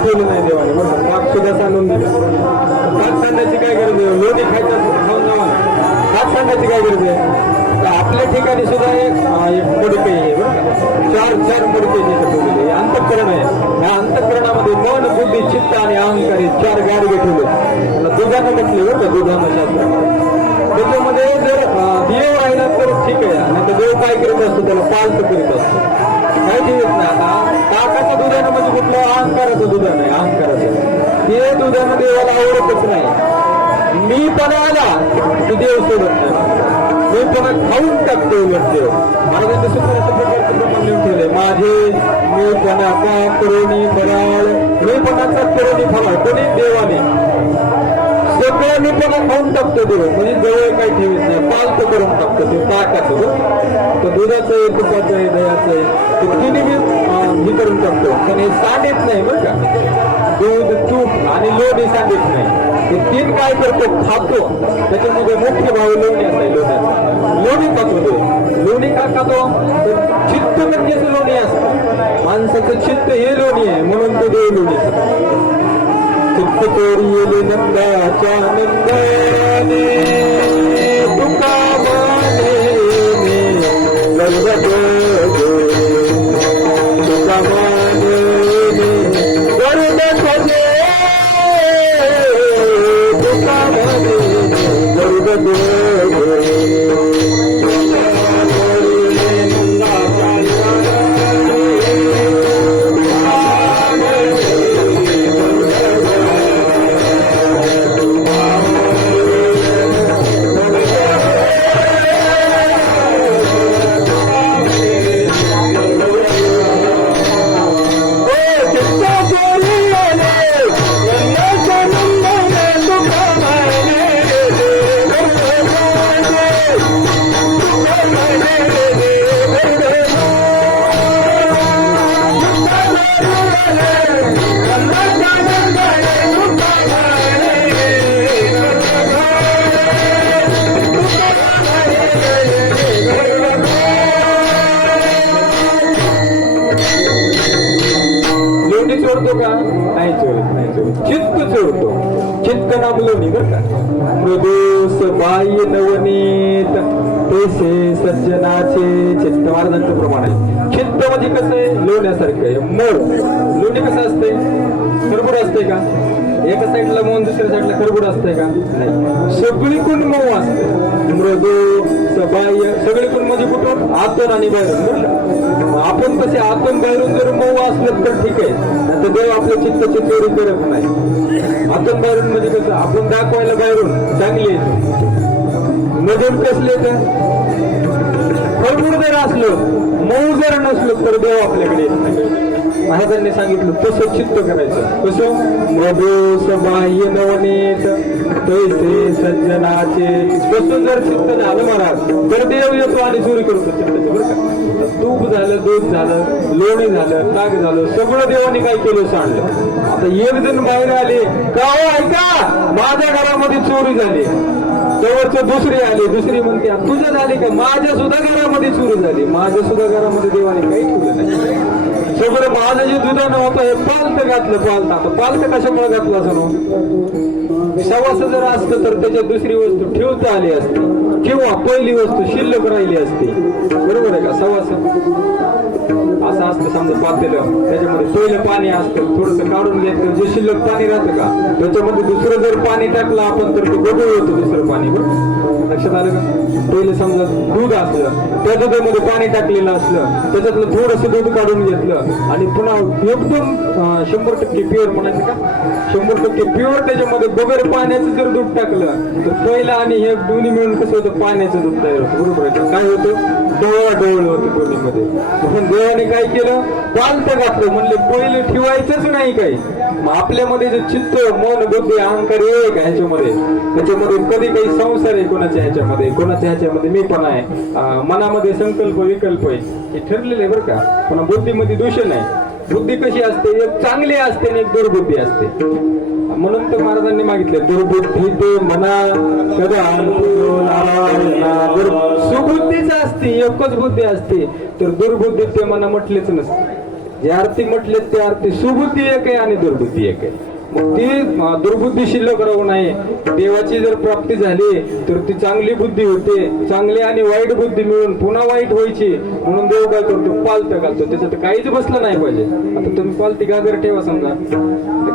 ठेवलं नाही देवाने, बरोबर. पाक सुद्धा सांगून दिलं. पाक सांगायची काय गरज आहे? लोणी खायचं खाऊन जावा, पाक सांगायची काय गरज आहे? तर आपल्या ठिकाणी सुद्धा एक मोडके आहे बरं का, चार मोडके तिथे ठेवलेले. अंतःकरण आहे. या अंतःकरणामध्ये मन, बुद्धी, चित्त आणि अहंकारी 4 गाडगे ठेवले. त्याला दुधानं म्हटले बरं का, दुधानं शास्त्रामध्ये. त्याच्यामध्ये जर देव राहिला तर ठीक आहे, नाही तर देव काय करीत असतो? त्याला पालत करीत असतो. काय ठेवत नाही. आता ताकाच्या दुधानं म्हणजे कुठलं? अहंकाराचं दुधानं आहे, अहंकाराचं. ते दुधानं देवाला आवडतच नाही. मी पण आला की देव सोडत नाही. मी पण खाऊन टाकतो उलट देव. महाराजांनी सुद्धा अशा प्रकारचं प्रमाण लिहून ठेवलंय. माझे मी पणाचा करुणी फराळ, मी पणाचा करुणी फराळ कोणी? देवाने. सगळं मी पण खाऊन टाकतो देव, म्हणजे जवळ काही ठेवत नाही, पालत करून टाकतो ते ताकाचं. तर दुधाचं आहे, तुपाचं आहे, दह्याचं आहे, ते तिन्ही मी करून टाकतो. पण हे सांगत नाही बरं का, दूध, तूप आणि लोणी सांगत नाही. ते 3 काय करतो? खातो. त्याच्यामध्ये मुख्य भाव लोणी असते. लोणी खातो तो. लोणी का खातो? तर चित्त म्हणजेच लोणी असतं. माणसाचं चित्त हे लोणी आहे, म्हणून तो देव लोणी खातो. चित्त चोरी येले नंदाच्या नंदाने, तुका माने गर्भ तुका माने गर्भ खजे, तुका माने गर्भ बुद्धी चोरतो का? नाही चोरत, नाही चोरत. चित्त चोरतो. चित्त नामलोनी बरं का. मृदूस बाह्य नवनीत तैसे सज्जनाचे चित्त. महाराजांचं प्रमाण आहे. चित्त म्हणजे कसं आहे? लोण्यासारखं आहे. मऊ. लोणी कसं असते? खरबूड असते का? एका साईडला मऊ दुसऱ्या साईडला खरबूड असते का? नाही. सगळीकडून मऊ असते. मृदू बाह्य सगळीकडून म्हणजे कुठून? आतून आणि बाहेरून बरं का. आपण तसे आतून बाहेरून जर मऊ असलं तर ठीक आहे, तर देव आपल्या चित्ताची चोरी करत नाही. आतून बाहेरून म्हणजे कसं? आपण दाखवायला बाहेरून चांगले मधून कसले तर खरबूड जर असलं, मऊ जर नसलं तर देव आपल्याकडे येत नाही. महाराजांनी सांगितलं तसं चित्त करायचं. कसं? मधुस बाह्य नवनीत तैसे सज्जनाचे. कसं जर चित्त झालं महाराज तर देव येतो आणि चोरी करतो चित्ताचं बरं का. तूप झालं, दूध झालं, लोणी झालं, ताक झालं, सगळं देवाने काय केलं? सांडलं. आता एक जण बाहेर आले का, हो ऐका माझ्या घरामध्ये चोरी झाली. जवळचं दुसरी आली, दुसरी म्हणते तुझ्या झाली का? माझ्या सुद्धा घरामध्ये चोरी झाली. माझ्या सुद्धा घरामध्ये देवाने काही ठेवलं नाही. सगळं माझं जे दुधानं होतं हे पालत घातलं. पालत आता पालत कशामुळे घातलं असं? सवास जर असतं तर त्याच्यात दुसरी वस्तू ठेवता आली असती किंवा पहिली वस्तू शिल्लक राहिली असती. बरोबर आहे का? सवास असं असतं समजा पातेलं, त्याच्यामध्ये पहिलं पाणी असतं, थोडस काढून घ्यायचं, जे शिल्लक पाणी राहतं का त्याच्यामध्ये दुसरं जर पाणी टाकलं आपण तर ते गढूळ होतं दुसरं पाणी. बरोबर लक्षात आलं का? पहिले समजा दूध असलं, त्या दुधामध्ये पाणी टाकलेलं असलं, त्याच्यातलं थोडस दूध काढून घेतलं आणि पुन्हा एकदम 100% प्युअर म्हणायचं का, 100% प्युअर त्याच्यामध्ये बगर पाण्याचं जर दूध टाकलं तर पहिलं आणि हे दोन्ही मिळून कसं होतं? पाण्याचं दूध तयार होतं. बरोबर आहे. काय होतं? डोळ होतं दोन्हीमध्ये. पण देवाने काय केलं? पालत घातलं. म्हणले पहिलं ठेवायचंच नाही काही. मग आपल्यामध्ये जे चित्त मन बुद्धी अहंकार एक ह्याच्यामध्ये, त्याच्यामध्ये कधी काही संसार आहे कोणाच्या ह्याच्यामध्ये, कोणाच्या ह्याच्यामध्ये मी पण आहे, मनामध्ये संकल्प विकल्प आहे, हे ठरलेलं आहे बरं का. पुन्हा बुद्धीमध्ये दूषण आहे. बुद्धी कशी असते? एक चांगली असते आणि एक दुर्बुद्धी असते. म्हणून तर महाराजांनी मागितले दुर्बुद्धी ते मना सदा सुबुद्धीच असते, एकच बुद्धी असते, तर दुर्बुद्धी ते मना म्हटलेच नसते. जे आरती म्हटले ते आरती सुबुद्धी एक आहे आणि दुर्बुद्धी एक आहे. मग ती दुर्बुद्धी शिल्लक राहू नये. देवाची जर प्राप्ती झाली तर ती चांगली बुद्धी होते. चांगली आणि वाईट बुद्धी मिळून पुन्हा वाईट व्हायची. म्हणून देव काय करतो? पालत घालतो. त्याच्यात काहीच बसलं नाही पाहिजे. आता तुम्ही पालती घागर ठेवा समजा,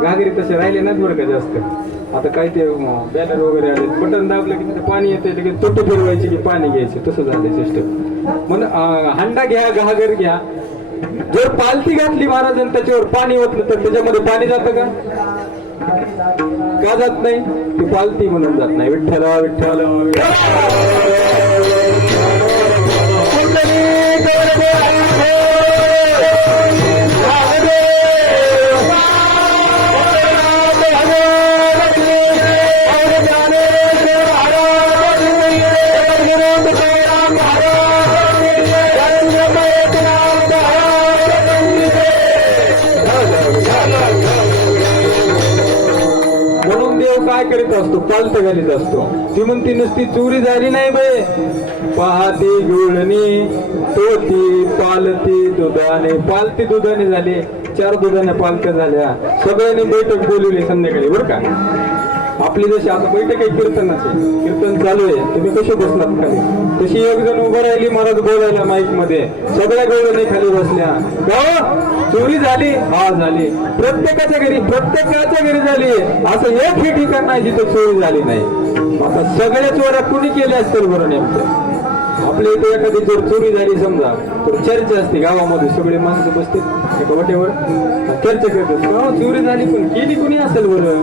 घागरी तसे राहिले नाहीत बरं का जास्त. आता काय ते बॅनर वगैरे आले, बटन दाबलं की तिथे पाणी येते, लगेच तोटे फिरवायचे की पाणी घ्यायचे, तसं झालं सिस्टम. म्हणून हंडा घ्या, घागर घ्या. जर पालती घातली महाराजांनी त्याच्यावर पाणी ओतलं तर त्याच्यामध्ये पाणी जातं का? का जात नाही? ती पालती म्हणून जात नाही. विठ्ठला विठ्ठल काय करीत असतो? पालत घालीत असतो. ती म्हणती नुसती चोरी झाली नाही बे, पहाती गुळणी तोती पालती दुधाने. पालती दुधाने झाली, 4 दुधाने पालत्या झाल्या. सगळ्यांनी बैठक बोलवली संध्याकाळी बरं का. आपली जशी आता बैठक आहे कीर्तनाची, कीर्तन चालू आहे, तुम्ही कसे बसलात खाली, तशी एक जण उभं राहिली महाराज बोलायला माईक मध्ये. सगळ्या गवळणी खाली बसल्या. चोरी झाली? हा झाली. प्रत्येकाच्या घरी झाली. असं एक ही ठिकाण नाही जिथे चोरी झाली नाही. आता सगळ्या चोऱ्या कुणी केल्या असतील बरं नेमकं? आपल्या इथे एखादी जर चोरी झाली समजा तर चर्चा असते गावामध्ये, सगळे माणसं बसते एका वाटेवर चर्चा करतात. चोरी झाली पण केली कुणी असेल बरं?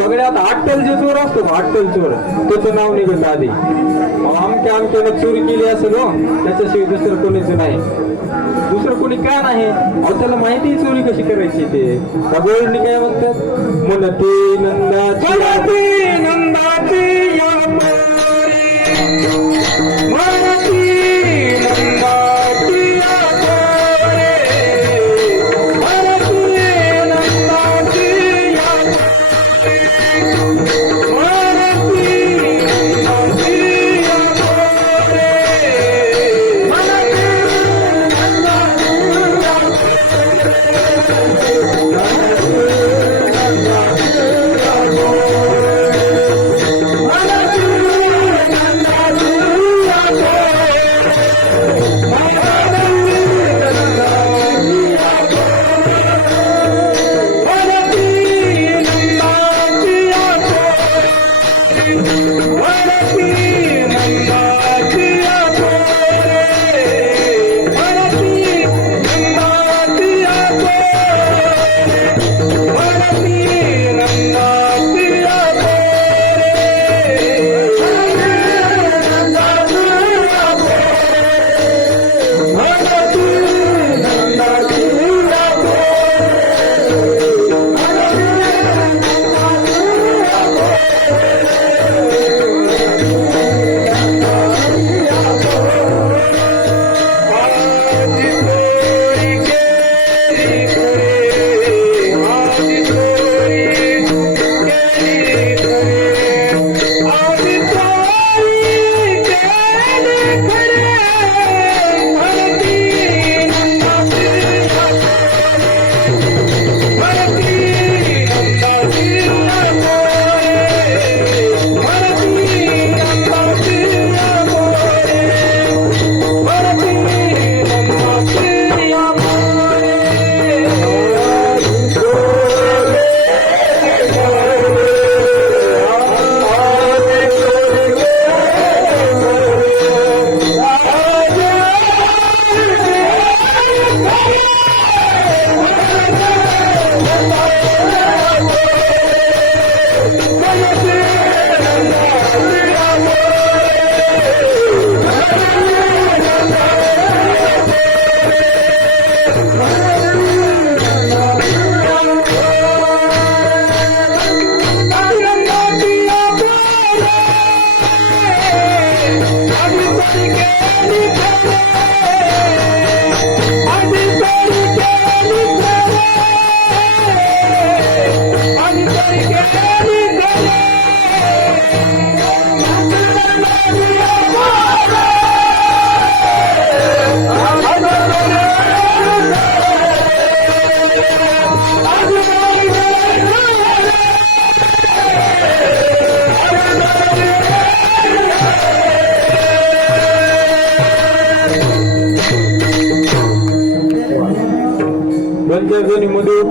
सगळ्यात अट्टल जे चोर असतो, अट्टल चोर, त्याचं नाव निघत आधी. आमच्यानं चोरी केली असेल हो, त्याच्याशिवाय दुसरं कोणीच नाही. दुसरं कोणी का नाही? त्याला माहिती चोरी कशी करायची ते. त्या गोळणी काय म्हणतात? मनती नंदाची नंदाची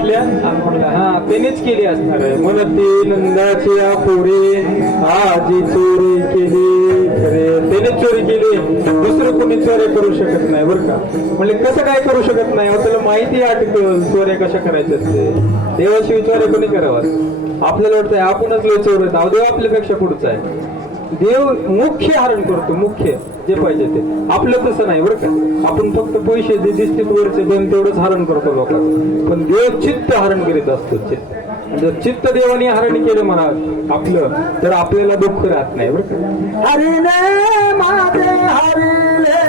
बघितल्या आणि म्हणलं हा त्यानेच केली असणार आहे. म्हणते नंदाची पोरे आजी चोरी केली, खरे त्याने चोरी केली, दुसरं कोणी चोरी करू शकत नाही बरं का. म्हणजे कसं काय करू शकत नाही, त्याला माहिती आटकल चोऱ्या कशा करायच्या ते. देवाशिवाय चोऱ्या कोणी करावं. आपल्याला वाटतंय आपणच लय चोर आहेत, देव आपल्यापेक्षा पुढचा आहे. देव मुख्य हरण करतो, मुख्य जे पाहिजे ते. आपलं तसं नाही बरं का. आपण फक्त पैसे जे दिसते वरचे दोन तेवढंच हरण करतो लोकांचं, पण देव चित्त हरण करीत असतो. चित्त जर चित्त देवाने हरण केलं म्हणा आपलं, तर आपल्याला दुःख राहत नाही बरं का. हरिले माझे हरिले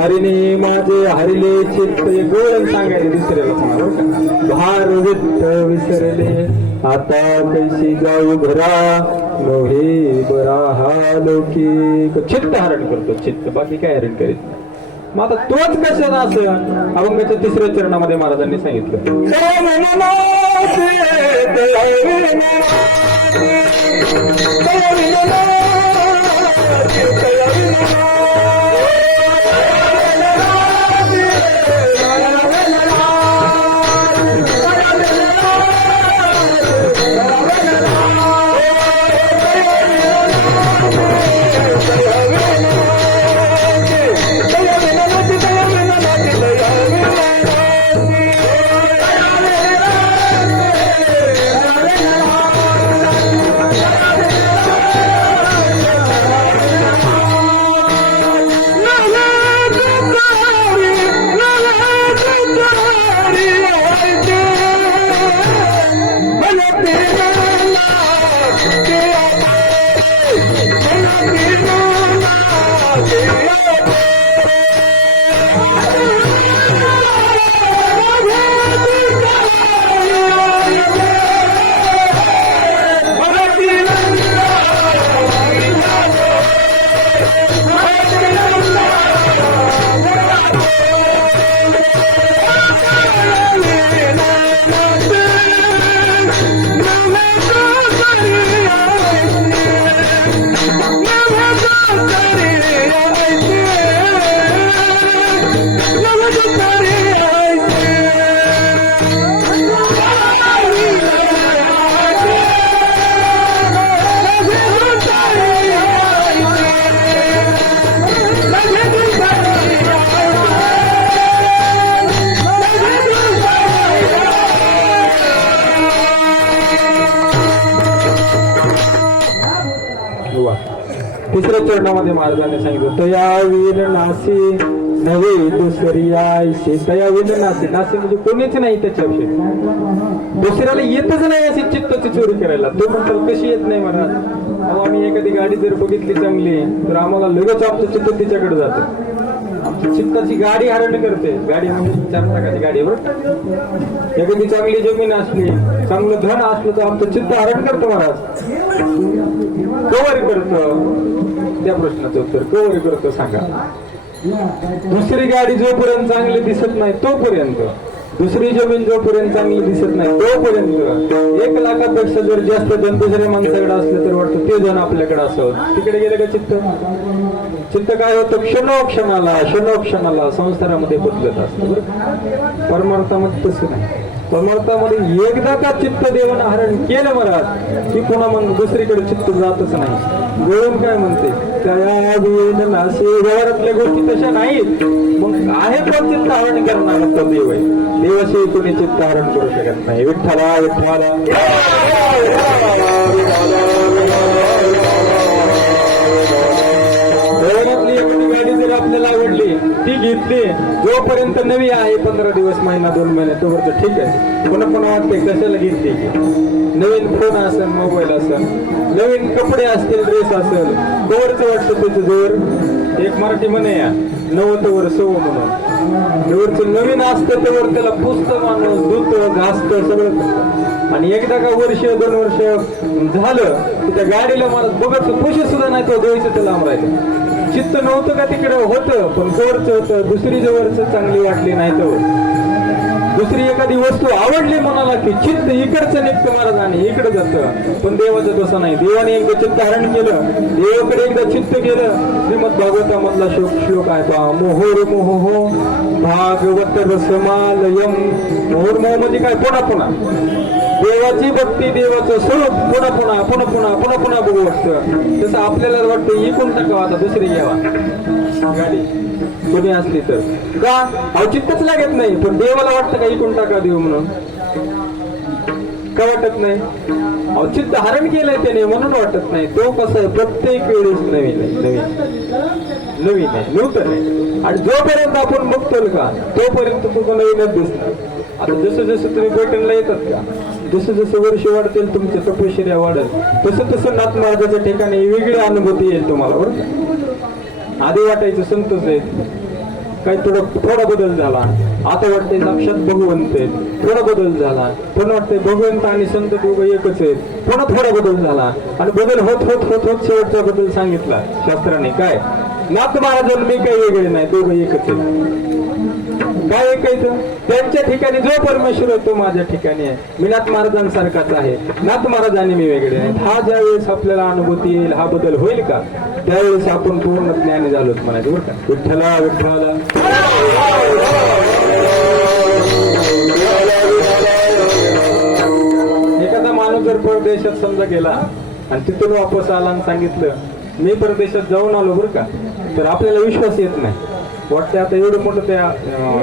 हरिने माझे हरिले चित्त गोळण सांगायचे दुसऱ्याला कोणाला. भार वित्त विसरले आता कैसी जाऊ घरा, लोहे बरा हा लोकी. चित्त हरण करतो चित्त, बाकी काय हरण करीत. मग आता तोच कशाला असं अभंगाच्या तिसऱ्या चरणामध्ये महाराजांनी सांगितलं. तिसऱ्या चरणामध्ये महाराजांनी सांगितलं तया वीर नासी नवे दुसरी आयशी. तया वीर नासी, नासी म्हणजे कोणीच नाही त्याच्याविषयी, दुसऱ्याला येतच नाही अशी चित्ताची चोरी करायला. तो म्हणतो कशी येत नाही महाराज. आम्ही एखादी गाडी जर बघितली चांगली तर आम्हाला लगेच आमचं चित्त तिच्याकडे जातं. आमची चित्ताची गाडी हरण करते. गाडी म्हणजे 4 चाकाची गाडी बरोबर. एखादी चांगली जमीन असली, चांगलं धन असलं तर आमचं चित्त हरण करतो महाराज. कवर करतो त्या प्रश्नाचं उत्तर कवर करतो सांगा. दुसरी गाडी जोपर्यंत चांगली दिसत नाही तोपर्यंत दुसरी जमीन जोपर्यंत चांगली दिसत नाही तोपर्यंत 1 लाखापेक्षा जर जास्त धन दुसऱ्या माणसाकडे असलं तर वाटतं ते धन आपल्याकडे असावं. तिकडे गेलं का चित्त काय होतं, क्षणोक्षणाला संसारामध्ये बदलत असतं. बरं, परमार्थामध्ये तसं नाही. परमार्थामध्ये एकदा का चित्त देवानं हरण केलं महाराज की पुन्हा मग दुसरीकडे चित्त जातच नाही. गवळण काय म्हणते, त्या असे व्यवहारातल्या गोष्टी तशा नाहीत. मग आहे पण चित्त हरण करणार तो देव आहे. देवाशिवाय कोणी चित्त हरण करू शकत नाही. विठ्ठला विठ्ठला गाडी जर आपल्याला आवडली ती घेतली, जोपर्यंत नवी आहे 15 दिवस, महिना, 2 महिने, तोपर्यंत ठीक आहे. पुन्हा वाटते कशाला घेतली. नवीन फोन असेल, मोबाईल असेल, नवीन कपडे असतील, ड्रेस असेल, कवरचं वाटतं त्याचं जोर. एक मराठी म्हणे या, 90 सव म्हणून जोरचं नवीन असतं त्यावर त्याला पुस्तक माणूस धुतं घासतं सगळं. आणि एकदा का वर्ष 2 वर्ष झालं की त्या गाडीला मला बघत खुशी सुद्धा नाही, तो द्यायचं त्याला राहिलं. चित्त नव्हतं का तिकडे होतं, पण कोरचं होतं. दुसरी जवळच चांगली वाटली नाही तर दुसरी एखादी वस्तू आवडली मनाला की चित्त इकडचं निघतं महाराज आणि इकडे जातं. पण देवाचं तसं नाही. देवाने एकदा चित्त हरण केलं, देवाकडे एकदा चित्त गेलं. श्रीमद भागवतामधला श्लोक आहे पहा, मोहोर मोहो भागवत रसमालयम. मोहोर मोह म्हणजे काय, पुन्हा देवाची भक्ती, देवाचं स्वरूप पुन्हा बघू वाटतं. तसं आपल्याला वाटतं इकून टाकावं, आता दुसरी घ्यावा गाडी कोणी असली तर. का औचित्यच लागत नाही, पण देवाला वाटतं का इकून टाका देऊ म्हणून, का वाटत नाही. औचित्य हरण केलंय त्याने म्हणून वाटत नाही. तो कसं आहे, प्रत्येक वेळेस नवीन आहे, नूतन आहे. आणि जोपर्यंत आपण बघतो का तोपर्यंत तो नवीनच दिसणार. आता जसं तुम्ही पैठणला येतात का, जसं वर्ष वाढतील तुमच्या तपश्चर्या वाढेल, तसं नाथ महाराजाच्या ठिकाणी वेगळी अनुभूती येईल तुम्हाला. बरं, आधी वाटायचं संतच आहेत, काही थोडा बदल झाला. आता वाटतंय साक्षात भगवंत आहेत, थोडा बदल झाला. पण वाटतंय भगवंत आणि संत दोघं एकच आहेत, पुन्हा थोडा बदल झाला. आणि बदल होत शेवटचा बदल सांगितला शास्त्राने. काय, नाथ महाराजांना मी काही वेगळे नाही, दोघं एकच आहेत. काय ऐकायचं, त्यांच्या ठिकाणी जो परमेश्वर आहे तो माझ्या ठिकाणी आहे. मी नाथ महाराजांसारखाच आहे, नाथ महाराजांनी मी वेगळे नाही. हा ज्या वेळेस आपल्याला अनुभूती येईल, हा बदल होईल का, त्यावेळेस आपण पूर्ण ज्ञानी झालोच म्हणायचं. बरं का, विठ्ठला विठ्ठला. एखादा माणूस जर परदेशात समजा गेला आणि तिथून वापस आला आणि सांगितलं मी परदेशात जाऊन आलो बरं का, तर आपल्याला विश्वास येत नाही. वाटतं आता एवढं मोठं त्या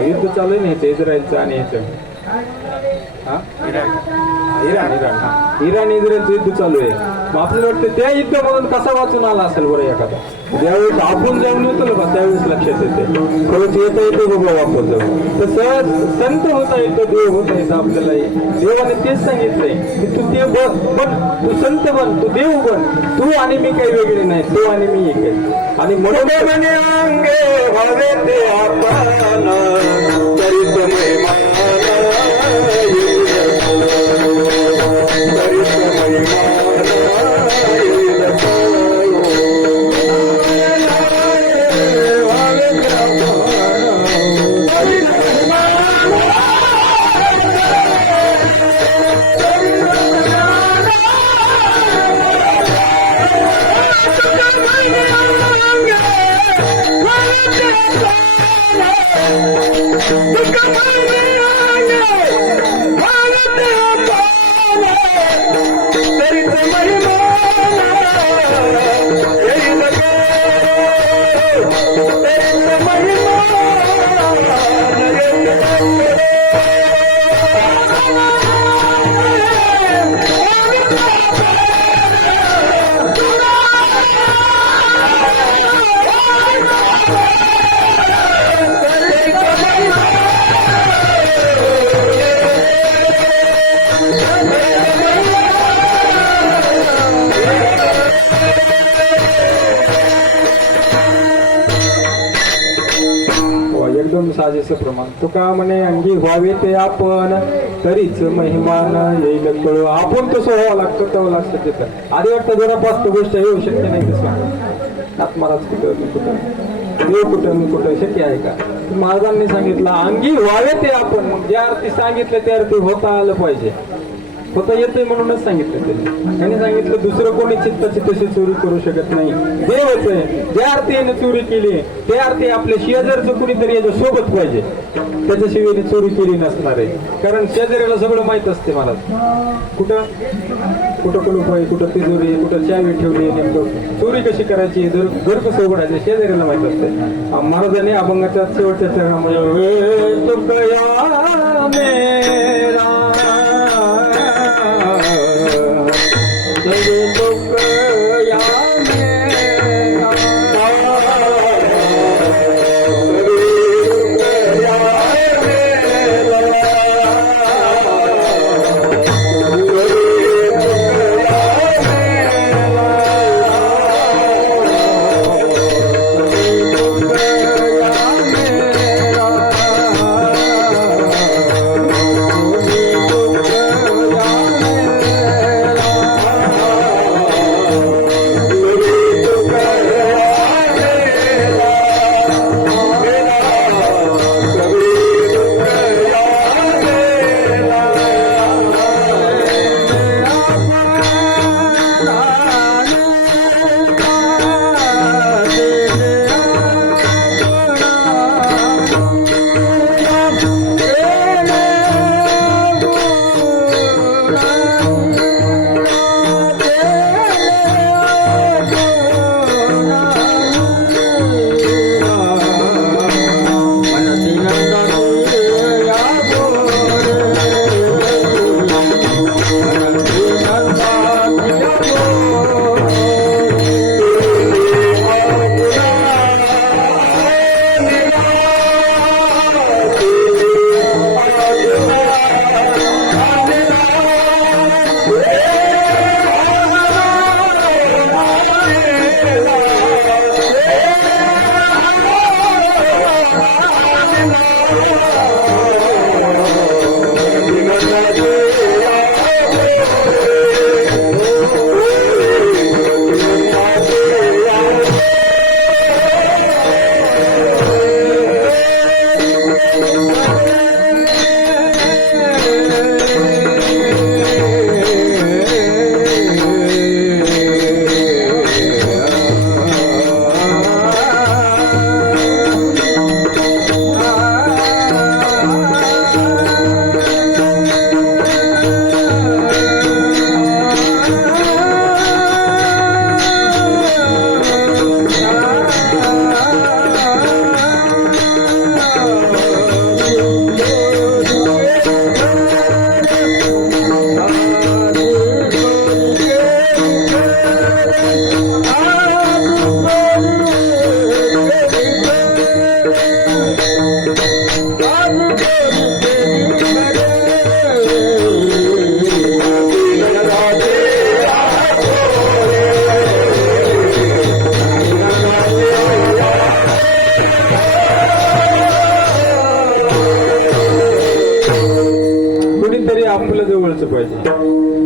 युद्ध चालू आहे ना इस्रायलचं आणि ह्याचं, इराण इस्रायलचं युद्ध चालू आहे. मग आपल्याला वाटतं त्या युद्धामधून कसा वाचून आला असेल बरं एखादा. ज्यावेळेस आपण जाऊन येतो ना त्यावेळेस लक्षात येते खरंच येतो बाबा वापस जाऊ. तसं संत होता येतो, देव होता येतं आपल्याला. देवाने तेच सांगितलंय की तू देव बन, तू संत बन, तू देव बन. तू आणि मी काही वेगळे नाही, तू आणि मी एक आहे. आणि म्हणून साजेचं प्रमाण. तो का म्हणे अंगी व्हावे ते आपण तरीच महिमान येईल कळू. आपण तसं व्हावं लागतं तेव्हा लागतं तिथं. आधी वाटतं जरा पाच गोष्ट येऊ शकते नाही तसं. आत्माराच कुठं देव कुठं मी कुठं शक्य आहे का? महाराजांनी सांगितलं अंगी व्हावे ते आपण. मग ज्या अर्थी सांगितलं त्या अर्थी होता आलं पाहिजे. होता येते म्हणूनच सांगितलं त्यांनी सांगितलं दुसरं कोणी चित्ताची तशी चोरी करू शकत नाही, देवच आहे. ज्या अर्थी याने चोरी केली त्या अर्थी आपल्या शेजारचं कुणीतरी याच्या सोबत पाहिजे, त्याच्याशिवाय चोरी केली नसणार आहे. कारण शेजाऱ्याला सगळं माहित असते महाराज. कुठं कुठं कुलूप आहे, कुठं तिजोरी, कुठं चावी ठेवली, नेमकं चोरी कशी करायची, घर कसं उघडायचं शेजाऱ्याला माहित असते. महाराजांनी अभंगाच्या शेवटच्या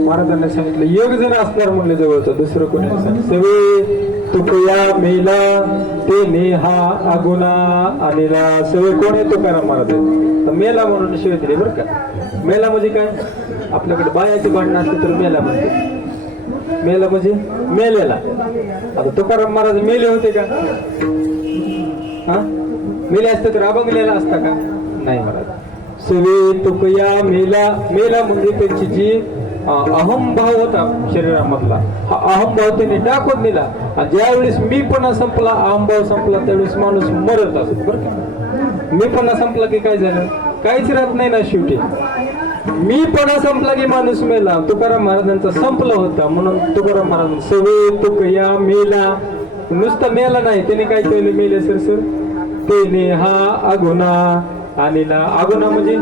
महाराजांनी सांगितलं एक जण असणार म्हणलं जवळचं, दुसरं कोणी नसेल. सवे तुकया मेला ते नेहा आगुना आलेला. सवे कोण आहे? तुकाराम महाराज. मेला म्हणून शिवाय दिली बरं का. मेला म्हणजे काय? आपल्याकडे बायाची भांडणं असते तर मेला म्हणते. मेला म्हणजे मेलेला. आता तुकाराम महाराज मेले होते का? हा, मेले असते तर अभंगलेला असता का? नाही महाराज. सवे तुकया मेला. मेला म्हणजे त्यांची जी अहमभाव होता शरीरामधला, हा अहमभाव त्यांनी टाकून दिला. आणि ज्यावेळेस मीपणा संपला, अहमभाव संपला, त्यावेळेस माणूस मरत असत बरं का. मीपणा संपला की काय झालं? काहीच राहत नाही ना शेवटी. मीपणा संपला की माणूस मेला. तुकाराम महाराजांचा संपला होता म्हणून तुकाराम महाराज सवे तुकया मेला. नुसतं मेला नाही, त्याने काय केलं? मेले सर त्याने हा अगुना आणला. अगुना म्हणजे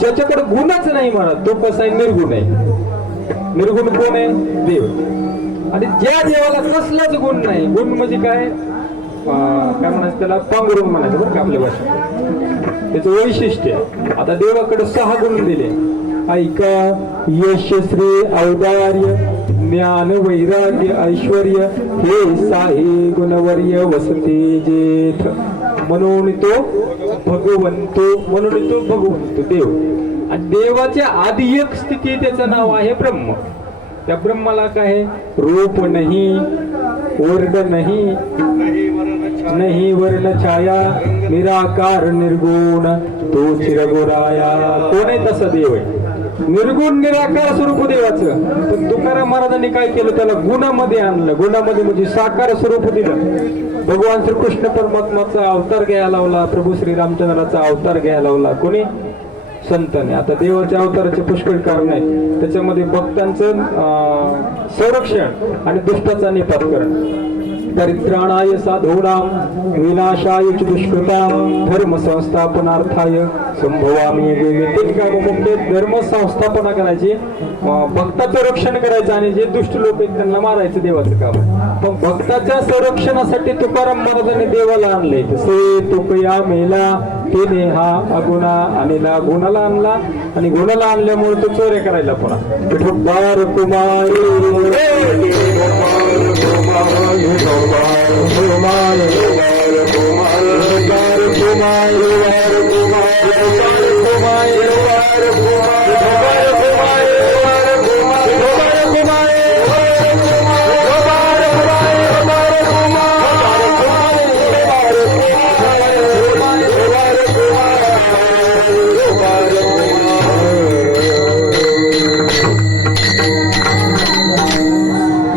ज्याच्याकडे गुणच नाही महाराज, तो कसा आहे? निर्गुण आहे. निर्गुण कोण आहे? देव. आणि ज्या देवाला कसलाच गुण नाही, गुण म्हणजे काय म्हणायचं त्याला? पांघरून म्हणायचं बरं का आपल्या भाषेत. त्याचं वैशिष्ट्य. आता देवाकडे 6 गुण दिले ऐका यश श्री औदार्य ज्ञान वैराग्य ऐश्वर्य हे साई गुणवर्य वसते जेथ. म्हणून तो भगवंत देव. आणि देवाच्या आधी एक स्थिती त्याचं नाव आहे ब्रह्म. त्या ब्रह्माला काय रूप नाही, वर्ण नाही वर्ण छाया, निराकार निर्गुण तो चिरगोराया. कोण आहे तसा देव आहे, निर्गुण निराकार स्वरूप देवाचं. पण तुकाराम महाराजांनी काय केलं, त्याला गुणामध्ये आणलं. गुणामध्ये म्हणजे साकार स्वरूप दिलं. भगवान श्रीकृष्ण परमात्माचा अवतार घ्यायला लावला, प्रभू श्री रामचंद्राचा अवतार घ्यायला लावला. कोणी? संतांनी. आता देवाच्या अवताराचे पुष्कळ कारण आहे. त्याच्यामध्ये भक्तांचं संरक्षण आणि दुष्टाचा निपात करणं. दरिद्राणाय साधूनां विनाशाय च दुष्कृतां धर्म संस्थापनार्थाय संभवामी युगे. तीन काम मुख्य धर्म संस्थापना करायची, भक्ताचं रक्षण करायचं आणि जे दुष्ट लोक आहेत त्यांना मारायचं देवाचं काम. पण भक्ताच्या संरक्षणासाठी तुकाराम महाराजांनी देवाला आणले. तसे तुकया मेला तेने हा अगुणा आणला, गुणाला आणला. आणि गुणाला आणल्यामुळे तो चोऱ्या करायला पुन्हा विठोबार कुमारी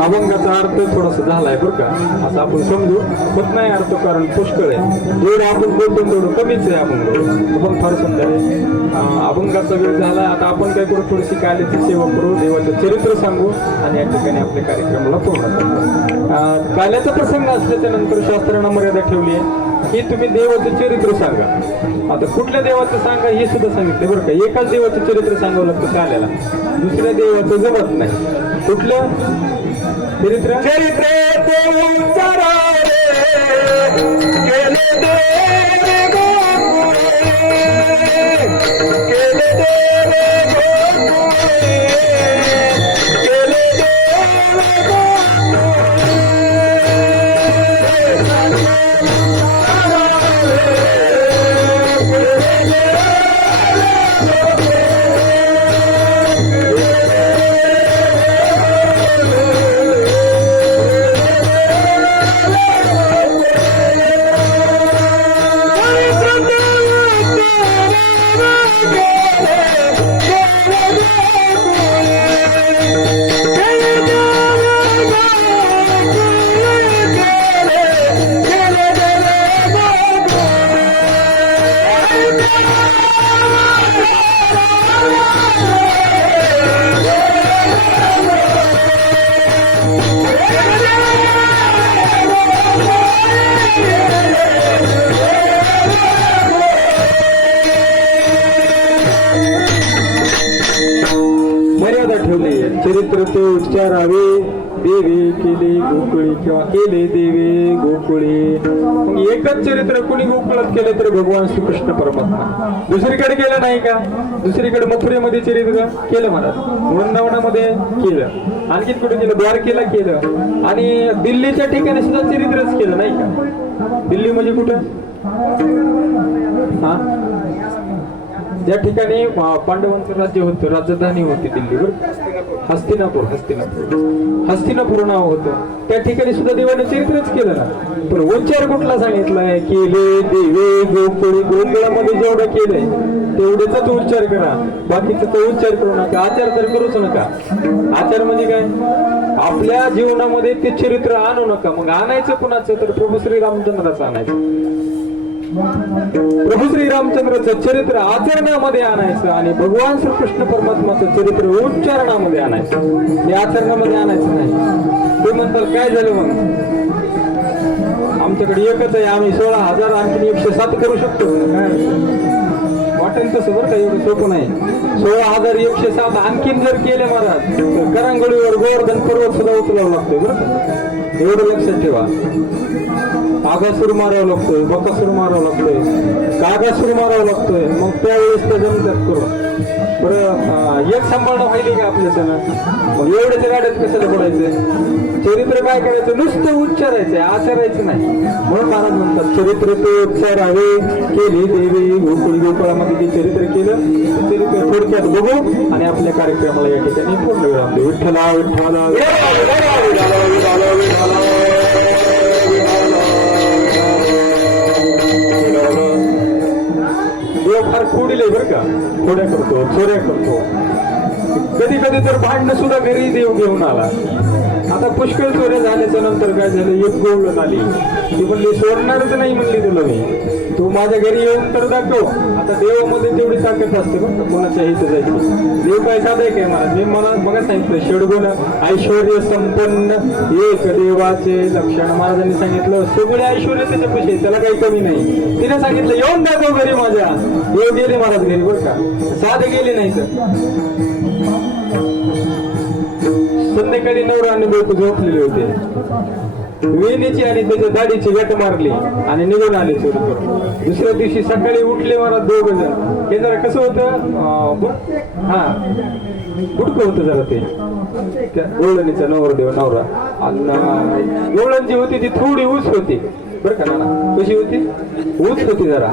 अभंगाचा अर्थ थोडासा झालाय बरं का, असं आपण समजू. होत नाही अर्थ, कारण पुष्कळ आहे. जेवढं आपण बोलतो तेवढं कमीच आहे. अभंग फार सुंदर आहे. अभंगाचा वेळ झाला. आता आपण काय करू, थोडीशी काल्याची सेवा करू, देवाचं चरित्र सांगू आणि या ठिकाणी आपल्या कार्यक्रमाला पूर्ण करू. काल्याचा प्रसंग असल्याच्या नंतर शास्त्रानं मर्यादा ठेवली आहे की तुम्ही देवाचं चरित्र सांगा. आता कुठल्या देवाचं सांगा हे सुद्धा सांगितलं बरं का. एकाच देवाचं चरित्र सांगावं लागतं काल्याला, दुसऱ्या देवाचं जमत नाही. कुठलं चरित्र? चरित्र ते उच्चारावे देवे केले गोकुळी किंवा केले देवे गोकुळी. एकच चरित्र कुणी गोकुळात केलं तर भगवान श्रीकृष्ण परमात्मा. दुसरीकडे केलं नाही का? दुसरीकडे मथुरेमध्ये चरित्र केलं महाराज, वृंदावनामध्ये केलं, आणखी कुठे केलं, द्वारकेला केलं, आणि दिल्लीच्या ठिकाणी सुद्धा चरित्रच केलं नाही का? दिल्ली म्हणजे कुठं? हा, ज्या ठिकाणी पांडवांचं राज्य होतं, राजधानी होती दिल्लीवर, हस्तिनापूर नाव होतं. त्या ठिकाणी सुद्धा देवाने चरित्रच केलं ना. पण उच्चार कुठला सांगितलाय? केले देवे गोकुळी. गोकुळामध्ये जेवढं केलंय तेवढेचाच उच्चार करा, बाकीचा तो उच्चार करू नका. आचार तर करूच नका. आचार म्हणजे काय? आपल्या जीवनामध्ये ते चरित्र आणू नका. मग आणायचं कुणाचं? तर प्रभू श्री रामचंद्राचं आणायचं. प्रभू श्री रामचंद्राचं चरित्र आचरणामध्ये आणायचं आणि भगवान श्रीकृष्ण परमात्माचं चरित्र उच्चारणामध्ये आणायचं. हे आचरणामध्ये आणायचं नाही. ते म्हणतात काय झालं मग? आमच्याकडे एकच आहे, आम्ही 16,000 आणखी 107 करू शकतो. वाटेल तसं बरं का, एवढं सोपं नाही. 16,107 आणखीन जर केले महाराज तर करंगोळीवर गोवर्धन पर्वत सुद्धा उचलावं लागतोय बरं का, एवढं लक्षात ठेवा. आगासूर मारावं लागतोय, बकासूर मारावं लागतोय, कागासूर मारावं लागतोय, मग त्यावेळेस ते जमतात करून. बरं एक सांभाळणं व्हायली का आपल्याच्यानं, मग एवढ्याच्या गाड्यात कशाला पडायचंय. चरित्र काय करायचं, नुसतं उच्चारायचंय, आचरायचं नाही. म्हणून महाराज म्हणतात चरित्र ते उच्चारावे केली देवी गोकुळी. गोकुळामध्ये जे चरित्र केलं ते चरित्र थोडक्यात बघू आणि आपल्या कार्यक्रमाला या ठिकाणी पूर्ण वेळ आपले विठ्ठला विठ्ठला देव फार खोडीले बरं का, खोड्या करतो, चोऱ्या करतो. कधी कधी तर भांडणं सुद्धा घरी देव घेऊन आला. आता पुष्कळ चोऱ्या झाल्याच्या नंतर काय झालं, एक गोवळण आली, ती म्हणली सोडणारच नाही म्हणली तुला मी, तू माझ्या घरी येऊन तर दाखव. आता देवामध्ये तेवढी ताकद असते बघ, कोणाच्या इथं जायची. देव काय साधं आहे काय महाराज, मी मला बघा सांगितलं षडगुण ऐश्वर्य संपन्न एक देवाचे लक्षण. महाराजांनी सांगितलं सगळे ऐश्वर्य त्याच्या पैसे, त्याला काही कमी नाही. तिने सांगितलं येऊन दाखव घरी माझ्या. देव गेले महाराज घरी बरं का, साधे गेले नाही तर. संध्याकाळी नवरा आणि बायको झोपलेले होते. वेणीची आणि त्याच्या दाढीची गट मारली आणि निघून आले चोरी करून. दुसऱ्या दिवशी सकाळी उठले महाराज दोघ जण. हे जरा कसं होतं, हा गुडकं होतं जरा ते गोवळणीचा नवरा. आणि गोवळण जी होती ती थोडी ऊस होती बरं का नाना, कशी होती, ऊच होती जरा.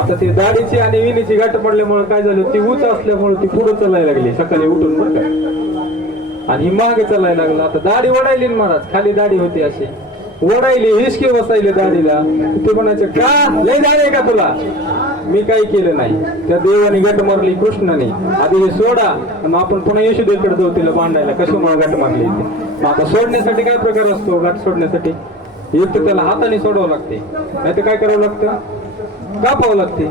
आता ती दाढीची आणि विणीची गाठ पडल्यामुळे काय झालं, ती ऊच असल्यामुळे ती पुढे चालायला लागली सकाळी उठून बरं का, आणि ही मागे चालायला लागला. आता दाढी ओढायली महाराज, खाली दाढी होती अशी ओढायली, हिसके बसायले दाढीला. ते म्हणायचं का लय दाढी आहे का तुला, मी काही केलं नाही. त्या देवाने गाठ मारली कृष्णाने, आधी हे सोडा आणि आपण पुन्हा यशोदेकडे जाऊ तिला बांधायला. कशामुळे गाठ मारली इथे. आता सोडण्यासाठी काय प्रकार असतो, गाठ सोडण्यासाठी एक तर त्याला हाताने सोडावं लागते, नाही तर काय करावं लागतं, कापावं लागते.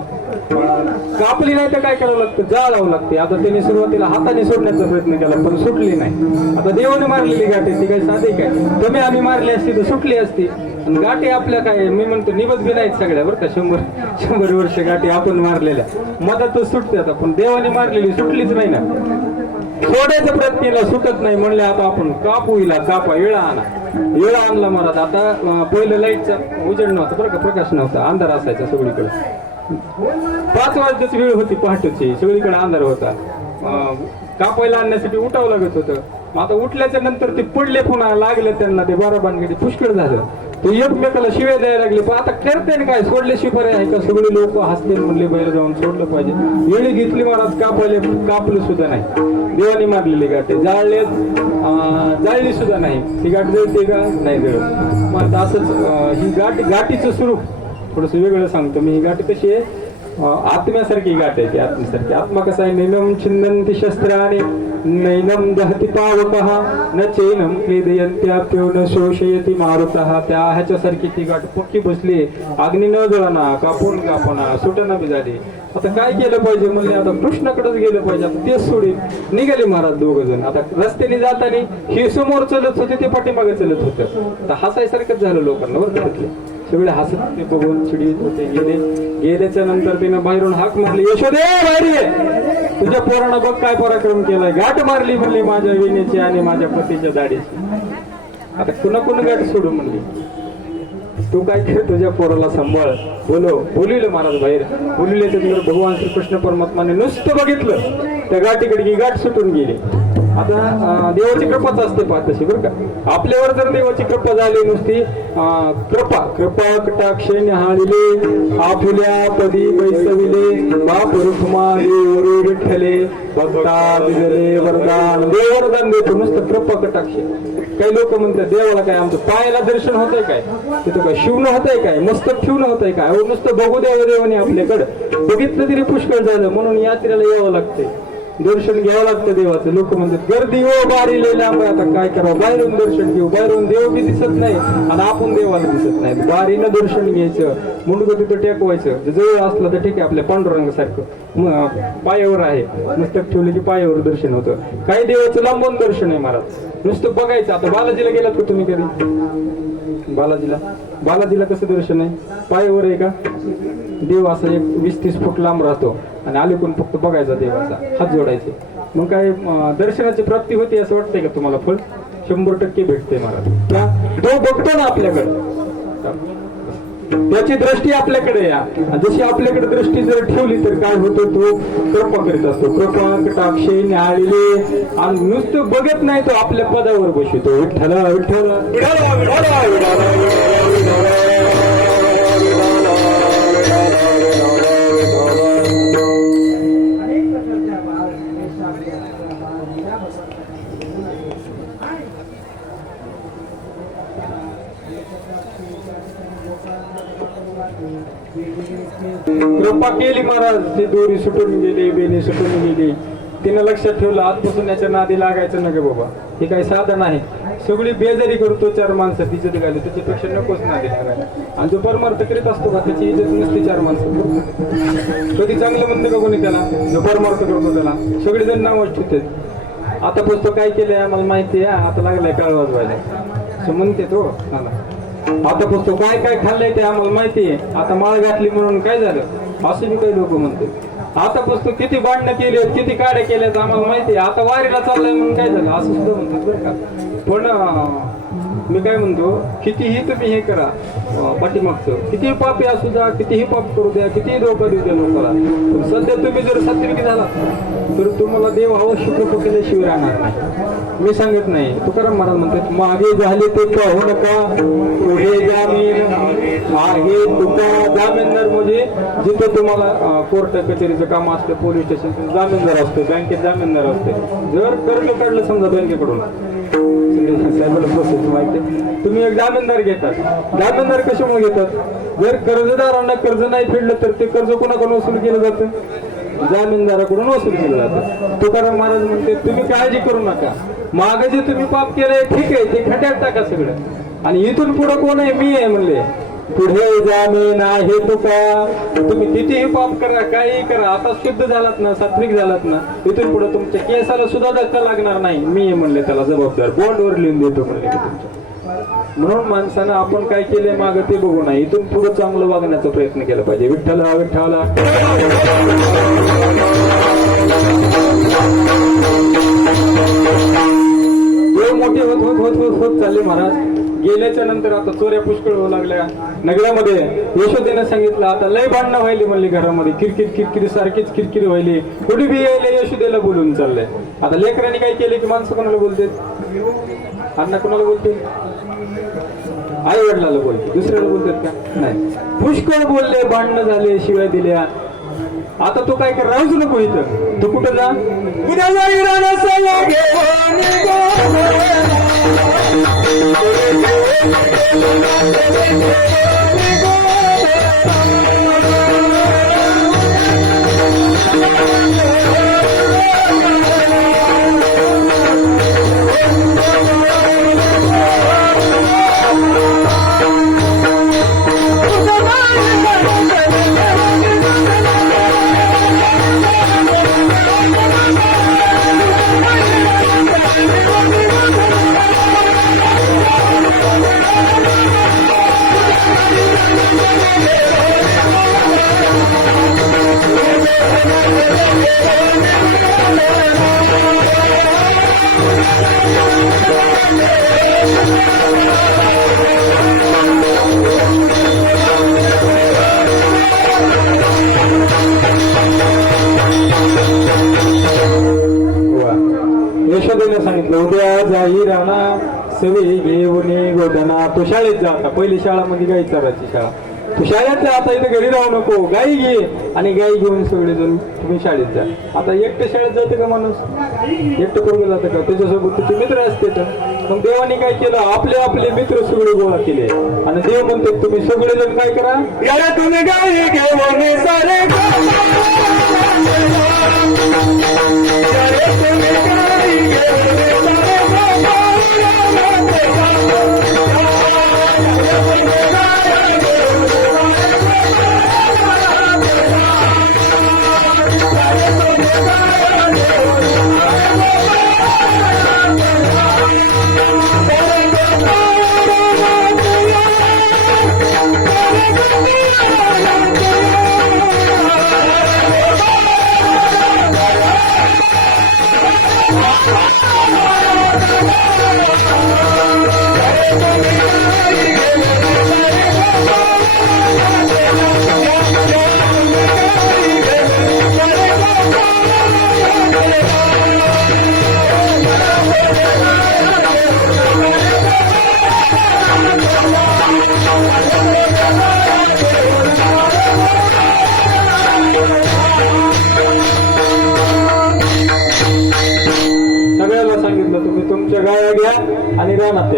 कापली नाही तर काय करावं लागतं, जाळावं लागते. आता त्याने सुरुवातीला हाताने सोडण्याचा प्रयत्न केला पण सुटली नाही. आता देवाने मारलेली गाठी ती काही साधे काय, कमी आम्ही मारली असती तर सुटली असती. गाठी आपल्या काय मी म्हणतो निबत बी नाहीत सगळ्या बरं का, 100 वर्ष गाठी आपण मारलेल्या मधातच सुटतात. पण देवाने मारलेली सुटलीच नाही ना. सोडायचा प्रयत्न केला सुटत नाही, म्हणले आता आपण कापू हिला, कापा येळा आणा. येळा आणला महाराज. आता पहिलं लाईटचा उजेड नव्हता बरं का, प्रकाश नव्हता, अंधार असायचा सगळीकडे. 5 वाजताच वेळ होती पहाटेची, सगळीकडे अंधार होता. कापायला आणण्यासाठी उठावं लागत होतं. आता उठल्याच्या नंतर ते पडले, पुन्हा लागले त्यांना, ते बाराबानगडी पुष्कळ झालं. ते एकमेकाला शिव्या द्यायला लागले. पण आता करते काय, सोडल्याशिवाय पर्याय आहे का. सगळे लोक हसते, म्हणले बैल जाऊन सोडलं पाहिजे. वेळी घेतली महाराज, कापायला कापलं सुद्धा नाही. देवाने मारलेली गाठ जाळले, जाळली सुद्धा नाही. ही गाठ जळते का, नाही जळत. मग असंच ही गाठीचं स्वरूप थोडस वेगळं सांगतो मी. ही गाठ कशी आहे, आत्म्यासारखी गाठ आहे ती, आत्म्यासारखी. आत्मा कसा आहे, नैनम छिन्नन्ति शस्त्राणि नैनम दहति पावकः न चैनम क्लेदयन्त्याप्यो न शोषयति मारुतः. त्या ह्याच्यासारखी ती गाठ पक्की बसली, अग्नी न जळना, कापून कापना, सुटना बी झाली. आता काय केलं पाहिजे म्हणले, आता कृष्णाकडेच गेलं पाहिजे. आता तेच सोडून निघाले महाराज दोघ जण. आता रस्त्याने जाताना हे समोर चलत होते, ते पाठीमागे चलत होतं. आता हसायसारखंच झालं लोकांना बरं का. सगळे हसत ते बघून चिडीत होते. गेल्याच्या नंतर तिनं बाहेरून हाक मारली, यशोदे बाहेर ये, तुझ्या पोरांना बघ काय पराक्रम केलाय. गाठ मारली म्हणली माझ्या विणीची आणि माझ्या पतीच्या दाढीची. आता कुणा गाठ सोडू म्हणली, तू काय कर, तुझ्या पोराला सांभाळ. बोलिलं महाराज बाहेर. बोलिल्याच्या नंतर भगवान श्रीकृष्ण परमात्माने नुसतं बघितलं, त्या गाठीकडे की गाठ सुटून गेली. आता देवाची कृपाच असते पाहत तशी बरं का. आपल्यावर जर देवाची कृपा झाली नुसती कृपा कटाक्ष न्याहाळिले, आपुल्या पदी बैसविले, बाप रुक्मा देव विठ्ठले, भक्ता दिले वरदान. देव वरदान देतो, नुसतं कृपा कटाक्ष. काही लोक म्हणतात देवाला काय आमचं पायाला दर्शन होतंय काय, तिथं काय शिवणं होतंय काय, मस्तक ठेवणं होतंय काय. नुसतं बघू द्यावं देवाने आपल्याकडं, बघितलं तरी पुष्कळ झालं. म्हणून यात्रेला यावं लागतंय, दर्शन घ्यावं लागतं देवाचं. लोक म्हणतात गर्दी हो बारी लय लांब. आता काय करावं, बाहेरून दर्शन घेऊ. बाहेरून देव बी दिसत नाही आणि आपण देवाला दिसत नाही. बारीनं दर्शन घ्यायचं, मुंडकं तिथं टेकवायचं. जवळ असलं तर ठीक आहे, आपल्या पांडुरंगासारखं पायावर आहे, मस्तक ठेवले की पायावर दर्शन होतं. काही देवाचं लांबून दर्शन आहे महाराज, नुसतं बघायचं. आता बालाजीला गेलात का तुम्ही कधी, बालाजीला कसं दर्शन आहे, पायावर आहे का, देव असा एक 20-30 फूट लांब राहतो आणि अलीकडून फक्त बघायचा देवाचा, हात जोडायचे. मग काय दर्शनाची प्राप्ती होते असं वाटतंय का तुम्हाला? फळ 100% भेटते मला. तो बघतो ना आपल्याकडे, त्याची दृष्टी आपल्याकडे या. जशी आपल्याकडे दृष्टी जर ठेवली तर काय होतं, तो कृपा करीत असतो. कृपा कटाक्ष न्यायले, आणि नुसतं बघत नाही, तो आपल्या पदावर बसतो. विठ्ठला विठ्ठला कृपा केली महाराज. ती दोरी सुटून गेली, बेनी सुटून गेली. तिनं लक्षात ठेवलं आजपासून याच्या नादी लागायचं नका बाबा. हे काही साधन आहे. सगळी बेजारी करतो 4 माणसं तिच्यात घाली, त्याच्यापेक्षा नकोच नादी लागायला. आणि जो परमार्थ करीत असतो का त्याची इज्जत नसते 4 माणसं. कधी चांगलं म्हणते का कोणी त्याला? जो परमार्थ करतो त्याला सगळेजण नावच ठेवते. आता पुस्तक काय केलंय आम्हाला माहिती आहे, आता लागलाय काळ वाजवायला असं म्हणते तो. आता पुस्तक काय काय खाल्लंय ते आम्हाला माहिती आहे. आता माळ घातली म्हणून काय झालं असे मी काही लोक म्हणते. आता पुस्तक किती भांडणं केली, किती काड्या केल्यात आम्हाला माहिती आहे. आता वारीला चाललंय म्हणून काय झालं असं सुद्धा म्हणतात बरं का. पण मी काय म्हणतो, कितीही तुम्ही हे करा पाठीमागचं, कितीही पापी असू द्या, कितीही पाप करू द्या, कितीही धोका देऊ द्या लोकांना, पण सध्या तुम्ही जर सात्विकी झाला तर तुम्हाला देव अवश्य कृपा केल्याशिवाय राहणार नाही. मी सांगत नाही, तुकाराम महाराज म्हणतात मागे झाले ते पाहू नका, पुढे जामीन आहे तुका. जामीनदार म्हणजे जिथे तुम्हाला कोर्ट कचेरीचं काम असतं, पोलीस स्टेशन जामीनदार असतो, बँकेत जामीनदार असते. जर कर्ज काढलं समजा बँकेकडून, साहेबाला प्रोसेस माहिती, तुम्ही एक जामीनदार घेतात. जामीनदार कशामुळे घेतात? जर कर्जदारांना कर्ज नाही फेडलं तर ते कर्ज कोणाकडून वसूल केलं जातं? जामीनदाराकडून वसूल केलं जातं. तुकाराम महाराज म्हणते तुम्ही काळजी करू नका, मागे जे तुम्ही पाप केलंय ठीक आहे, ते खड्यात टाका सगळं, आणि इथून पुढे कोण आहे? मी आहे म्हणले. पुढे जामीन आहे तुका. तुम्ही कितीही पाप करा, काही करा, आता शुद्ध झालात ना, सात्विक झालात ना, इथून पुढे तुमच्या केसाला सुद्धा धक्का लागणार नाही. मी आहे म्हणले, त्याला जबाबदार बॉन्डवर लिहून देतो म्हणले तुमच्या. म्हणून माणसानं आपण काय केलंय मागं ते बघू नये, इथून पुढे चांगलं वागण्याचा प्रयत्न केला पाहिजे. विठ्ठला विठ्ठला मोठे होत होत होत होत होत चालले महाराज. गेल्याच्या नंतर आता चोऱ्या पुष्कळ होऊ लागल्या नगरामध्ये. यशोदेनं सांगितलं आता लय भांडणं व्हायली म्हणली घरामध्ये, किरकिर किरकिरी सारखीच किरकिरी व्हायली. कुठे बी यायला यशोदेला बोलून चाललंय. आता लेकरांनी काय केले की माणसं कोणाला बोलते? अण्णा कोणाला बोलते? आई वडिलाला बोलते, दुसऱ्याला बोलतात का? नाही. पुष्कळ बोलले, भांडणं झाले, शिवाय दिल्या. आता तो काय कर, राहूच नको इथं, तू कुठं जा. यशोदेने सांगितलं उद्या जाई राणा सवी घेऊन गोधना. तो शाळेत जा. आता पहिली शाळा म्हणजे गाई चराची शाळा. तू शाळेत जा, आता इथे घरी राहू नको, गाई घे आणि गाई घेऊन सगळे जण तुम्ही शाळेत जा. आता एकटं शाळेत जाते का माणूस? एकटं करून जातं का? त्याच्यासोबत त्याचे मित्र असते. तर मग देवाने काय केलं, आपले आपले मित्र सगळे गोळा केले आणि देव म्हणते तुम्ही सगळेजण काय करा, याला तुम्ही गाई घेऊन सारे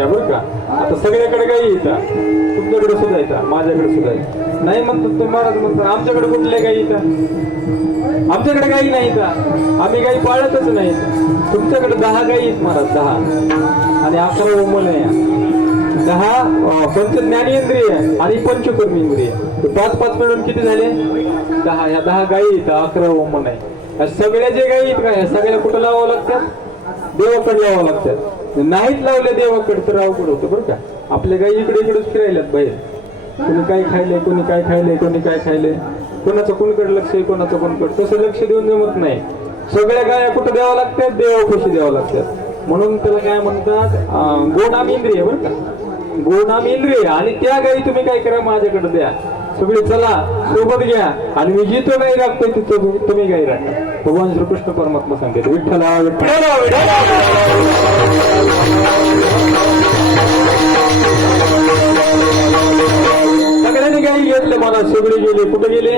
द्या बरं का. आता सगळ्याकडे गाई येतात, तुमच्याकडे सुद्धा येतात, माझ्याकडे सुद्धा येतात. नाही म्हणतात तुम्ही महाराज म्हणतात आमच्याकडे कुठल्या गाई येतात, आमच्याकडे गाई नाही का, आम्ही गाई पाळतच नाही. तुमच्याकडे 10 गाई आहेत महाराज, 10 आणि 11 ओमन आहे. 10 पंच ज्ञानेंद्रिय आणि पंचकर्मेंद्रिय, 5-5 मिळून किती झाले 10. ह्या 10 गाई आहेत, 11 ओमन आहे. ह्या सगळ्या जे गाई आहेत का, ह्या सगळ्या कुठं लावावं लागतात, देवाकडे लावावं लागतात. नाहीत लावले देवाकडे तर अवघड होतं बरं का. आपल्या गाई इकडे इकडेच फिरायल्यात बाहेर, कोणी काय खायलंय, कोणी काय खायलंय, कोणी काय खायलंय, कोणाचं कोणीकडे लक्ष आहे, कोणाचं कोणकडे, तसं लक्ष देऊन जमत नाही. सगळ्या गाया कुठं द्यावं लागतात, देवापाशी द्यावं लागतात. म्हणून त्याला काय म्हणतात, गोनाम इंद्रिय बरं का, गोनाम इंद्रिय. आणि त्या गाई तुम्ही काय करा, माझ्याकडे द्या, सगळी चला सोबत घ्या, आणि मी जिथं गाई राखतोय तिथं तुम्ही गाई राखा. भगवान श्रीकृष्ण परमात्मा सांगते विठ्ठला विठ्ठला. सगळ्यांनी गाई घेतले मला, सगळे गेले. कुठे गेले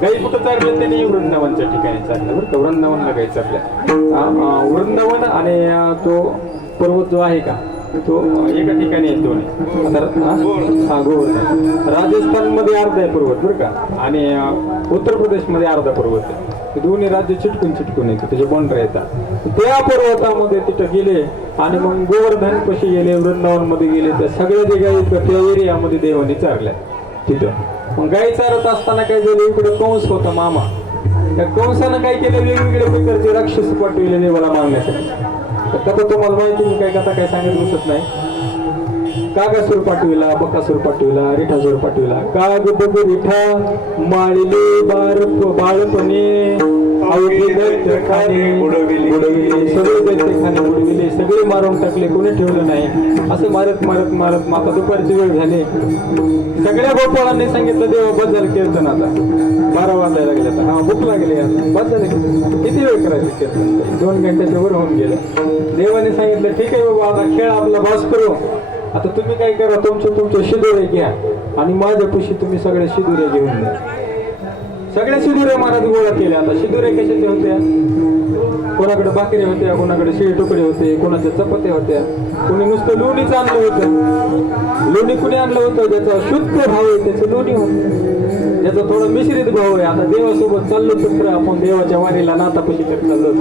गाई, कुठं चालले त्यांनी, वृंदावनच्या ठिकाणी चालले बरं का. वृंदावनला गाई चालल्या. वृंदावन आणि तो पर्वत जो आहे का, तो एका ठिकाणी आहे दोन्ही. आता गोवर्धन राजस्थान मध्ये अर्धा आहे पर्वत बरं का, आणि उत्तर प्रदेश मध्ये अर्धा पर्वत आहे. दोन्ही राज्य चिटकून येते, त्याचे बॉन्डर येतात. त्या पर्वतामध्ये तिथं गेले आणि मग गोवर्धन कशी गेले, वृंदावन मध्ये गेले. त्या सगळ्या जे गाई त्या एरियामध्ये देवानी चारल्या तिथं. मग गाई चारत असताना काय झालं, इकडे कंस होता मामा. त्या कंसानं काय केलं, वेगवेगळे प्रकारचे राक्षस पाठविले देवाला मागण्यासाठी. कथा तुम्हाला माहिती, मी काय कथा काय सांगत बसत नाही. कागासूर पाठविला, बकासूर पाठविला, रिठासूर पाठविला. काग बघ रिठा माळिले बाळपणे, बुडविले, सगळे दैत्यखाने बुडविले, सगळे मारून टाकले, कोणी ठेवलं नाही. असं मारत मारत मारत आता दुपारची वेळ झाली. सगळ्या गोपाळांनी सांगितलं देवा बस झालं कीर्तन, आता 12 वाजायला लागले. आता हा भूक लागली, बस झाले. किती वेळ करायचं कीर्तन, 2 घंट्याच्या वर होऊन गेलं. देवाने सांगितलं ठीक आहे बाबा, आता खेळ आपला बास करू. आता तुम्ही काय करा, तुमचे शिदोरे घ्या आणि माझ्या पुशी तुम्ही सगळे शिदोरे घेऊन द्या. सगळ्या शिदोरे महाराज गोळा केल्या. आता शिदोरे कशाचे होत्या, कोणाकडे भाकरी होत्या, कोणाकडे शिळे तुकडे होते, कोणाच्या चपात्या होत्या, कोणी नुसतं लोणीच आणलं होतं. लोणी कुणी आणलं होतं, ज्याचा शुद्ध भाव आहे त्याचं लोणी होतं, ज्याचा थोडा मिश्रित भाव आहे. आता देवासोबत चाललो तर आपण देवाच्या वारीला नातापशी करत चाललो,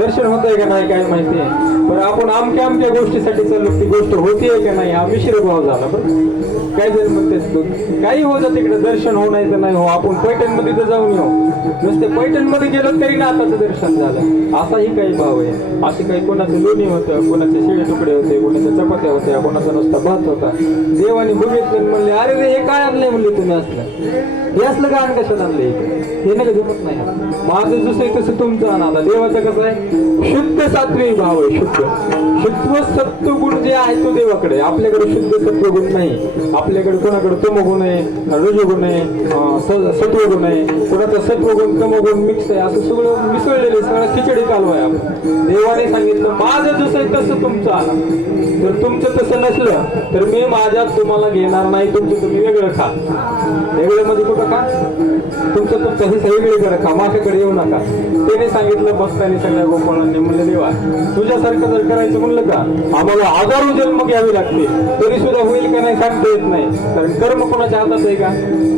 दर्शन होत आहे का नाही काय माहिती आहे, पण आपण आमक्या गोष्टीसाठी चाललो, ती गोष्ट होतीये का नाही हा मिश्र भाव झाला. बरं काय जर म्हणते काही हो जा तिकडे, दर्शन हो नाही तर नाही हो, आपण पैठण मध्ये तर जाऊन येऊ. नुसते पैठण मध्ये गेलो तरी नाताचं दर्शन झालं, असाही काही भाव आहे. असे काही कोणाचं लोणी होतं, कोणाचे शिळे तुकडे होते, कोणाच्या चपात्या होत्या, कोणाचा नुसता भात होता. देवाने बघितलं म्हणले अरे रे हे काय आणलंय म्हणले तुम्ही, असलं हे असलं का, आण कशाला आणलंय, हे नाही जमत नाही. माझं जसं आहे तसं तुमचं आणा. देवाचं कसं आहे, शुद्ध सात्विक भाव आहे. शुद्ध सत्व गुण जे आहे तो देवाकडे, आपल्याकडे शुद्ध सत्व गुण नाही. आपल्याकडे कोणाकडे तमगुण आहे, रजोगुण आहे, सत्वगुण आहे, कोणाचा सत्वगुण तमगुण मिक्स आहे, असं सगळं मिसळलेलं, सगळं खिचडी कालवा आहे आपण. देवाने सांगितलं माझं जसं आहे तसं तुमचं आणा. जर तुमचं तसं नसलं तर मी माझ्यात तुम्हाला घेणार नाही, तुमचं तुम्ही वेगळं खा. वेगळं मध्ये कुठं खा, तुमचं हे वेगळे करा, खा, माझ्याकडे येऊ नका. त्याने सांगितलं भक्तांनी, सगळ्या गोपाळांनी. म्हणलं देवा तुझ्यासारखं जर करायचं म्हणलं का आम्हाला 1000 जन्म घ्यावे लागते तरी सुद्धा होईल का नाही सांगता येत नाही. कारण कर्म कोणाच्या हातात आहे का,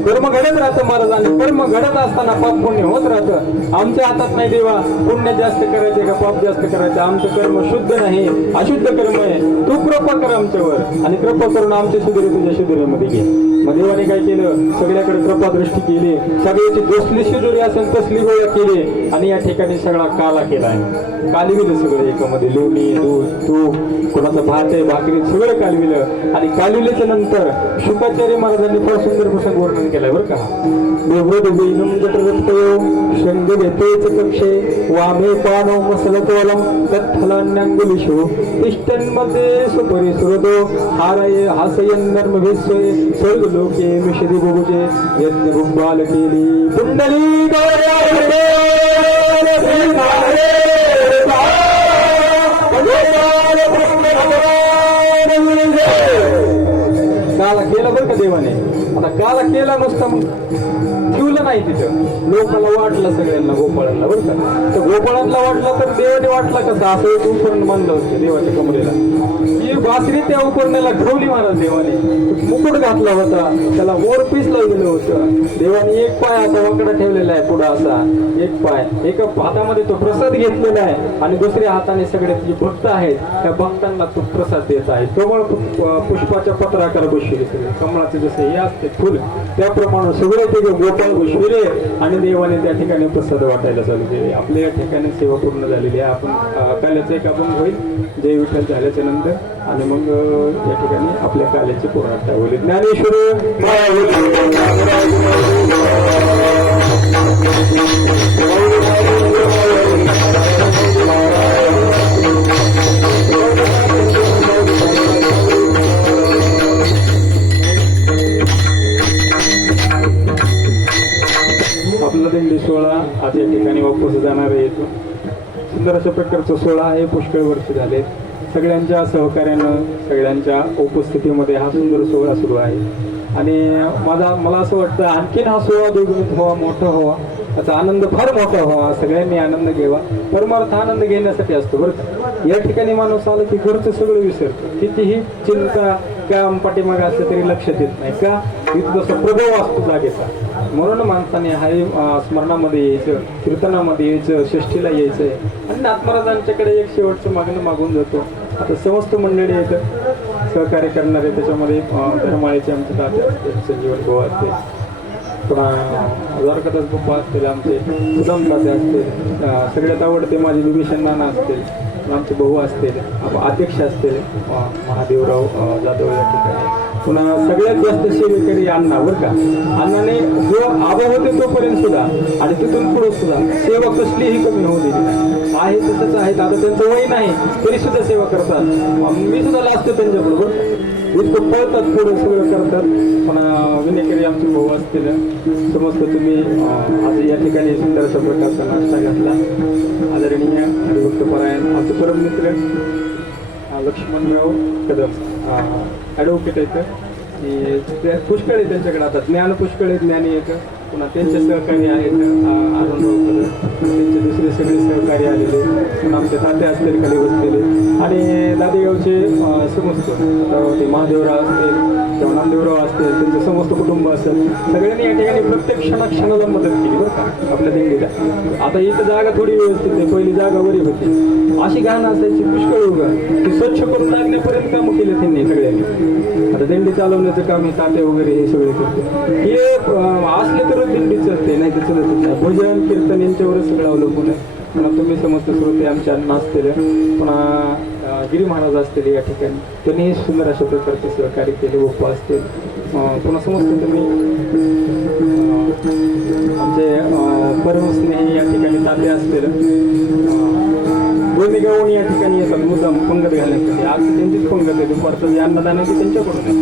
कर्म घडत राहतं महाराज, आणि कर्म घडत असताना पाप पुण्य होत राहतं. आमच्या हातात नाही देवा, पुण्य जास्त करायचे का पाप जास्त करायचं, आमचं कर्म शुद्ध नाही, अशुद्ध कर्म आहे. तू कृपा कर आमच्यावर, आणि कृपा करून आमच्या शिदोरी तुझ्या शिदोरीमध्ये घे. मग देवाने काय केलं, सगळ्याकडे कृपा दृष्टी केली, सगळ्याची जसली शिदोरी असेल तसली गोळा केली, आणि या ठिकाणी सगळा काला केला आहे. कालविलं सगळं, एकामध्ये लोणी, दूध, तूप, कोणाचं भात आहे, भाकरी, सगळं कालविलं. आणि कालविल्याच्या नंतर शुकाचार्य महाराजांनी फार सुंदर प्रसंग वर्णन केलाय बरं का. शंग घेतेच कक्षे वामे पानो मसलतोलम तत्फलान्यांगुलिशो तिष्ठन्मध्ये सुपरिसुरतो हारय हासयन नर्मभिस्वये स्वर्ग लोके मिषदी बुभुजे यज्ञ गुंबाल केली कुंडली काला केलं बरं का देवाने. आता काला केला नुसता मग ठेवलं नाही तिथं, लोकांना वाटलं सगळ्यांना गोपाळांना बरं का. तर गोपाळांना वाटलं तर देवाने वाटला कसं, असं एक उपकरण मानलं होतं देवाच्या कमरेला. ही बासरी त्या उपकरणाला ठेवली महाराज देवाने. मुकुट घातला होता, त्याला मोर पिसलं गेलं होतं. देवाने एक पाय असा वाकडा ठेवलेला आहे पुढं असा, एक पाय एका हातामध्ये तो प्रसाद घेतलेला आहे आणि दुसऱ्या हाताने सगळे जे भक्त आहेत त्या भक्तांना तो प्रसाद देत आहे. कमळ पुष्पाच्या पत्राकार बसविले सगळे, कमळाचे जसे हे असते फुल त्याप्रमाणे सगळे ते गोपाळ बसविले आणि देवाने त्या ठिकाणी प्रसाद वाटायला चालू केले. आपल्या या ठिकाणी सेवा पूर्ण झालेली आहे. आपण काल्याचं एक अभंग होईल जय विठ्ठल झाल्याच्या नंतर आणि मग या ठिकाणी आपल्या काल्याची पूर्णता होईल. ज्ञानेश्वर आपला दिंडी सोहळा आज या ठिकाणी वापस जाणार येतो. सुंदर अशा प्रकारचा सोहळा आहे. पुष्कळ वर्ष झाले सगळ्यांच्या सहकार्यानं सगळ्यांच्या उपस्थितीमध्ये हा सुंदर सोहळा सुरू आहे आणि मला असं वाटतं आणखीन हा सोहळा द्विगुणित व्हावा, मोठा व्हावा, त्याचा आनंद फार मोठा व्हावा, सगळ्यांनी आनंद घ्यावा. परमार्थ आनंद घेण्यासाठी असतो बरं का. या ठिकाणी माणूस आला की घरचं सगळं विसरतो, कितीही चिंता काम पाठीमागे असलं तरी लक्षात येत नाही का, इथं जसा प्रभाव असतो जागेचा. म्हणून माणसाने हरी स्मरणामध्ये यायचं, कीर्तनामध्ये यायचं, षष्टीला यायचंय आणि नाथमहाराजांच्याकडे एक शेवटचं मागणं मागून जातो. आता समस्त मंडळी येतं सहकार्य करणारे, त्याच्यामध्ये धर्माळीचे आमचे ताते असते, संजीवन भाऊ असते, पुन्हा द्वारकादास बाप्पा असतील, आमचे सुदाम ताते असतील, सगळ्यात आवडते माझे विभीषण नाना असतील, आमचे भाऊ असतील, अध्यक्ष असतील महादेवराव जाधव या ठिकाणी, पुन्हा सगळ्यात जास्त सेवेकरी अण्णा बरं का. अण्णाने जो आबा होते तोपर्यंत सुद्धा आणि तिथून पुढे सुद्धा सेवा कसलीही कमी होऊ दिली नाही. आहे तसंच आहेत. आता त्यांचं वय नाही तरी सुद्धा सेवा करतात. मी सुद्धा लागतो त्यांच्याबरोबर, इतकं पळतात, पुढे सगळं करतात. पण विनेकरी आमचे भाऊ असतील, समजतो तुम्ही आज या ठिकाणी सुंदर अशा प्रकारचा नाश्ता घातला. आदरणीय हरिभक्तपरायण आमचे परम मित्र लक्ष्मणराव कदम ॲडव्होकेट आहेत, पुष्कळ आहे त्यांच्याकडे. आता ज्ञान पुष्कळ आहे, ज्ञानी येतं, पुन्हा त्यांचे सहकारी आहेत आनंदराव कदम, त्यांचे दुसरे सगळे सहकारी आलेले, पुन्हा आमचे ताते असतील खाली बसलेले आणि दादेगावचे समजतो ते महादेवराव असतील किंवा नामदेवराव असतील, त्यांचं समस्त कुटुंब असेल, सगळ्यांनी या ठिकाणी प्रत्येक क्षणाला मदत केली बरं का आपल्या दिंडीला. आता इथं जागा थोडी व्यवस्थित आहे, पहिली जागा वरी होती, अशी घाण असायची पुष्कळ उगा, ती स्वच्छ करून लागण्यापर्यंत कामं केले त्यांनी सगळ्यांनी. आता दिंडी चालवण्याचं काम हे ताटे वगैरे हे सगळे करते. हे असले तर दिंडी चलते, नाही तर चलत नाही. भजन कीर्तन यांच्यावरच सगळं अवलंबून आहे. पुन्हा तुम्ही समस्त श्रोते आमच्या अण्णा असतील, पुन्हा गिरी महाराज असतील या ठिकाणी, त्यांनी सुंदर अशा प्रकारचे सहकार्य केले. बाप्पा असतील, पुन्हा समजतो तुम्ही आमचे परमस्नेही या ठिकाणी ताते असतील, दोन्ही गावून या ठिकाणी येतात मुद्दाम पंगत घालण्यासाठी. आज त्यांचीच पंगत आहे, दुपारचं जे अन्नदान आहे ते त्यांच्याकडून आहे.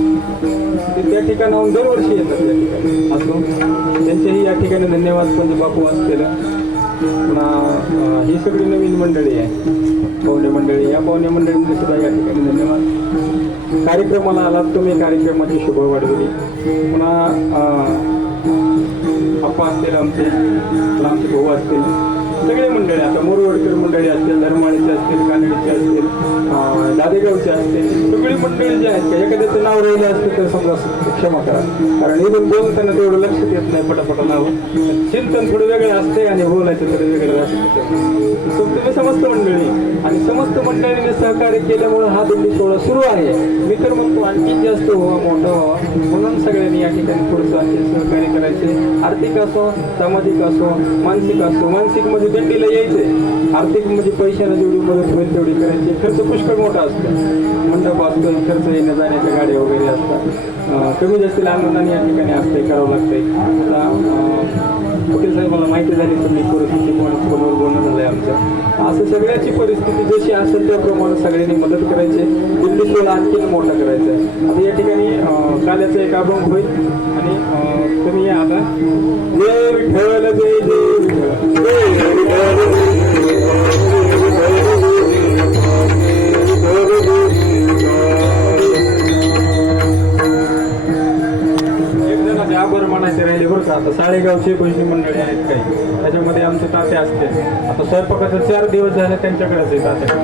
ते त्या ठिकाणाहून दरवर्षी येतात या ठिकाणी असो. त्यांचेही या ठिकाणी धन्यवाद. म्हणजे बापू असतील, पुन्हा ही सगळी नवीन मंडळी आहे, पाहुणे मंडळी, या पाहुणे मंडळींचे सुद्धा या ठिकाणी धन्यवाद. कार्यक्रमाला आलात तुम्ही, कार्यक्रमाची शुभ वाढवली. पुन्हा आप्पा असतील आमचे भाऊ असतील, सगळे मंडळी, आता मोरवडकर मंडळी असतील, धर्माळीचे असतील, कानडीचे असतील, दादेगावचे असतील, सगळी मंडळी जे आहेत का एखाद्याचं नाव राहिलं असतं तर समजा क्षमा करा, कारण इथून बोलताना तेवढं लक्ष देत नाही, पटापटा नाव चिंतन थोडं वेगळं असते आणि बोलायचं थोडं वेगळं असतं. तुम्ही समस्त मंडळी आणि समस्त मंडळीने सहकार्य केल्यामुळे हा दिंडी सोहळा सुरू आहे. मी तर म्हणतो आणखी जास्त व्हावा, मोठा व्हावा, म्हणून सगळ्यांनी या ठिकाणी पुढचं आणखी सहकार्य करायचे. आर्थिक असो, सामाजिक असो, मानसिक असो. मानसिक मध्ये दिंडीला यायचे, आर्थिक म्हणजे पैशाला जेवढी मदत होईल तेवढी करायची. खर्च पुष्कळ मोठा असतो, मंडप असतो, खर्च येण्या जाण्याच्या गाड्या वगैरे असतात, कमी जास्त आनंदाने या ठिकाणी असते, करावं लागतंय. आता वकील साहेबांना माहिती झाली सगळी परिस्थिती, समोर बोलणं झालंय आमचं. असं सगळ्याची परिस्थिती जशी असेल त्याप्रमाणे सगळ्यांनी मदत करायची, दिंडी सोहळा आणखी मोठा करायचा आहे. आता या ठिकाणी काल्याचा एक अभंग होईल आणि तुम्ही आता जय विठ्ठल जय जय विठ्ठल. आता साळेगावचे भजनी मंडळी आहेत काही, त्याच्यामध्ये आमचे तात्या असते. आता स्वयंपाकाचं 4 दिवस झाले त्यांच्याकडेच आहे तात्या.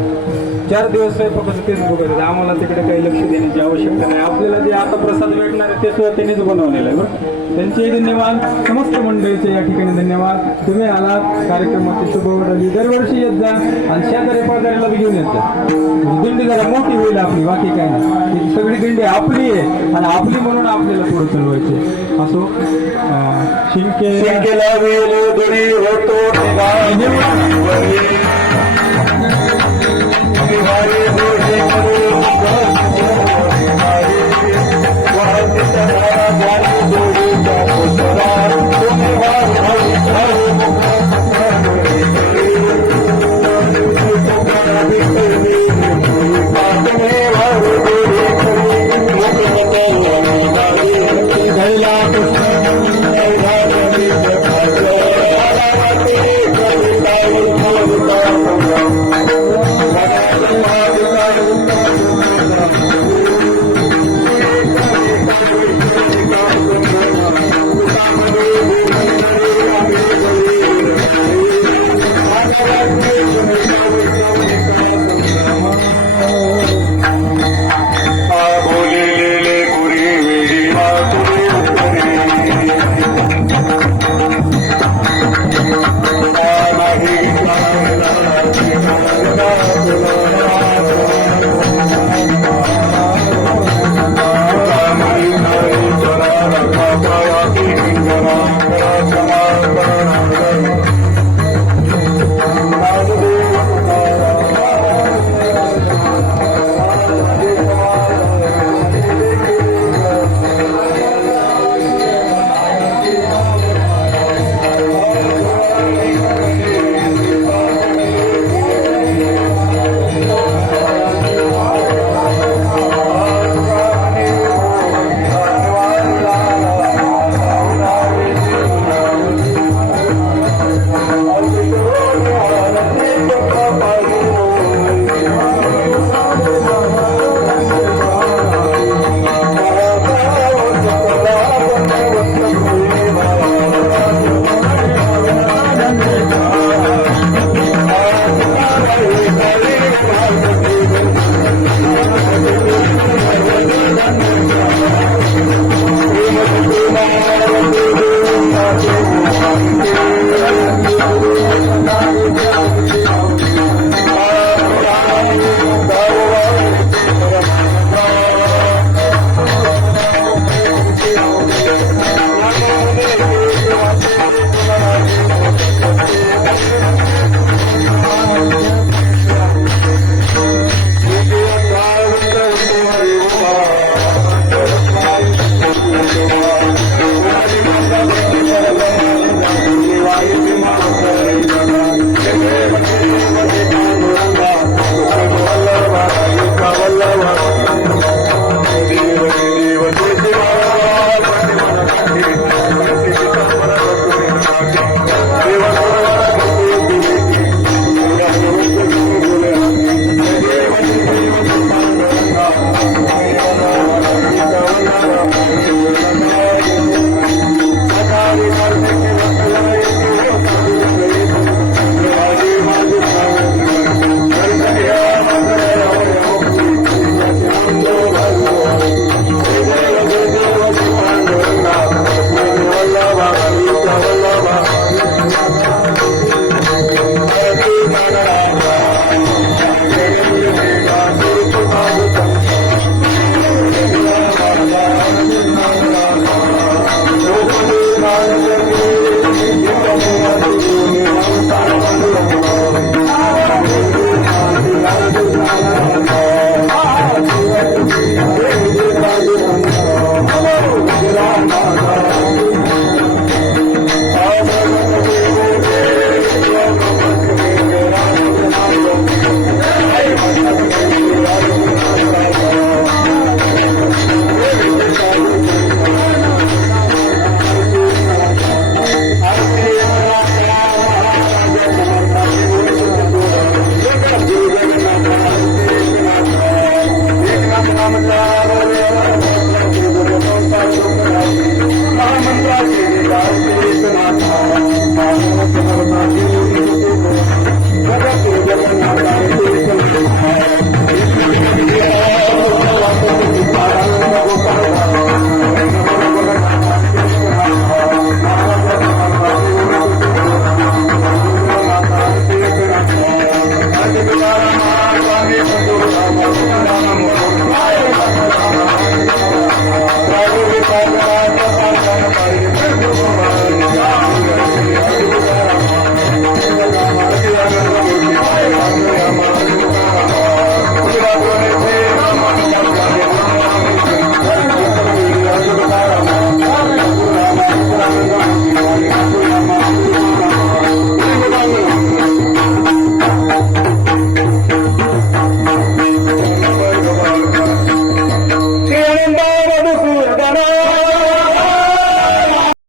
4 दिवस स्वयंपाकाचं तेच बघत आहेत. आम्हाला तिकडे काही लक्ष देण्याची आवश्यकता नाही. आपल्याला जे आता प्रसाद भेटणार आहे ते सुद्धा त्यांनीच बनवलेलं आहे बरं. त्यांचे धन्यवाद, समस्त मंडळीचे या ठिकाणी धन्यवाद. तुम्ही आला, कार्यक्रमाची शुभवडली दरवर्षी येत जा आणि शेजारी पाजारीला बी घेऊन येत जा. दिंडी जरा मोठी होईल आपली, बाकी काय नाही. ही सगळी दिंडी आपली आहे आणि आपली म्हणून आपल्याला पुढे चालवायचे. असो शिंकेला वेल दुरी होतो निघाली.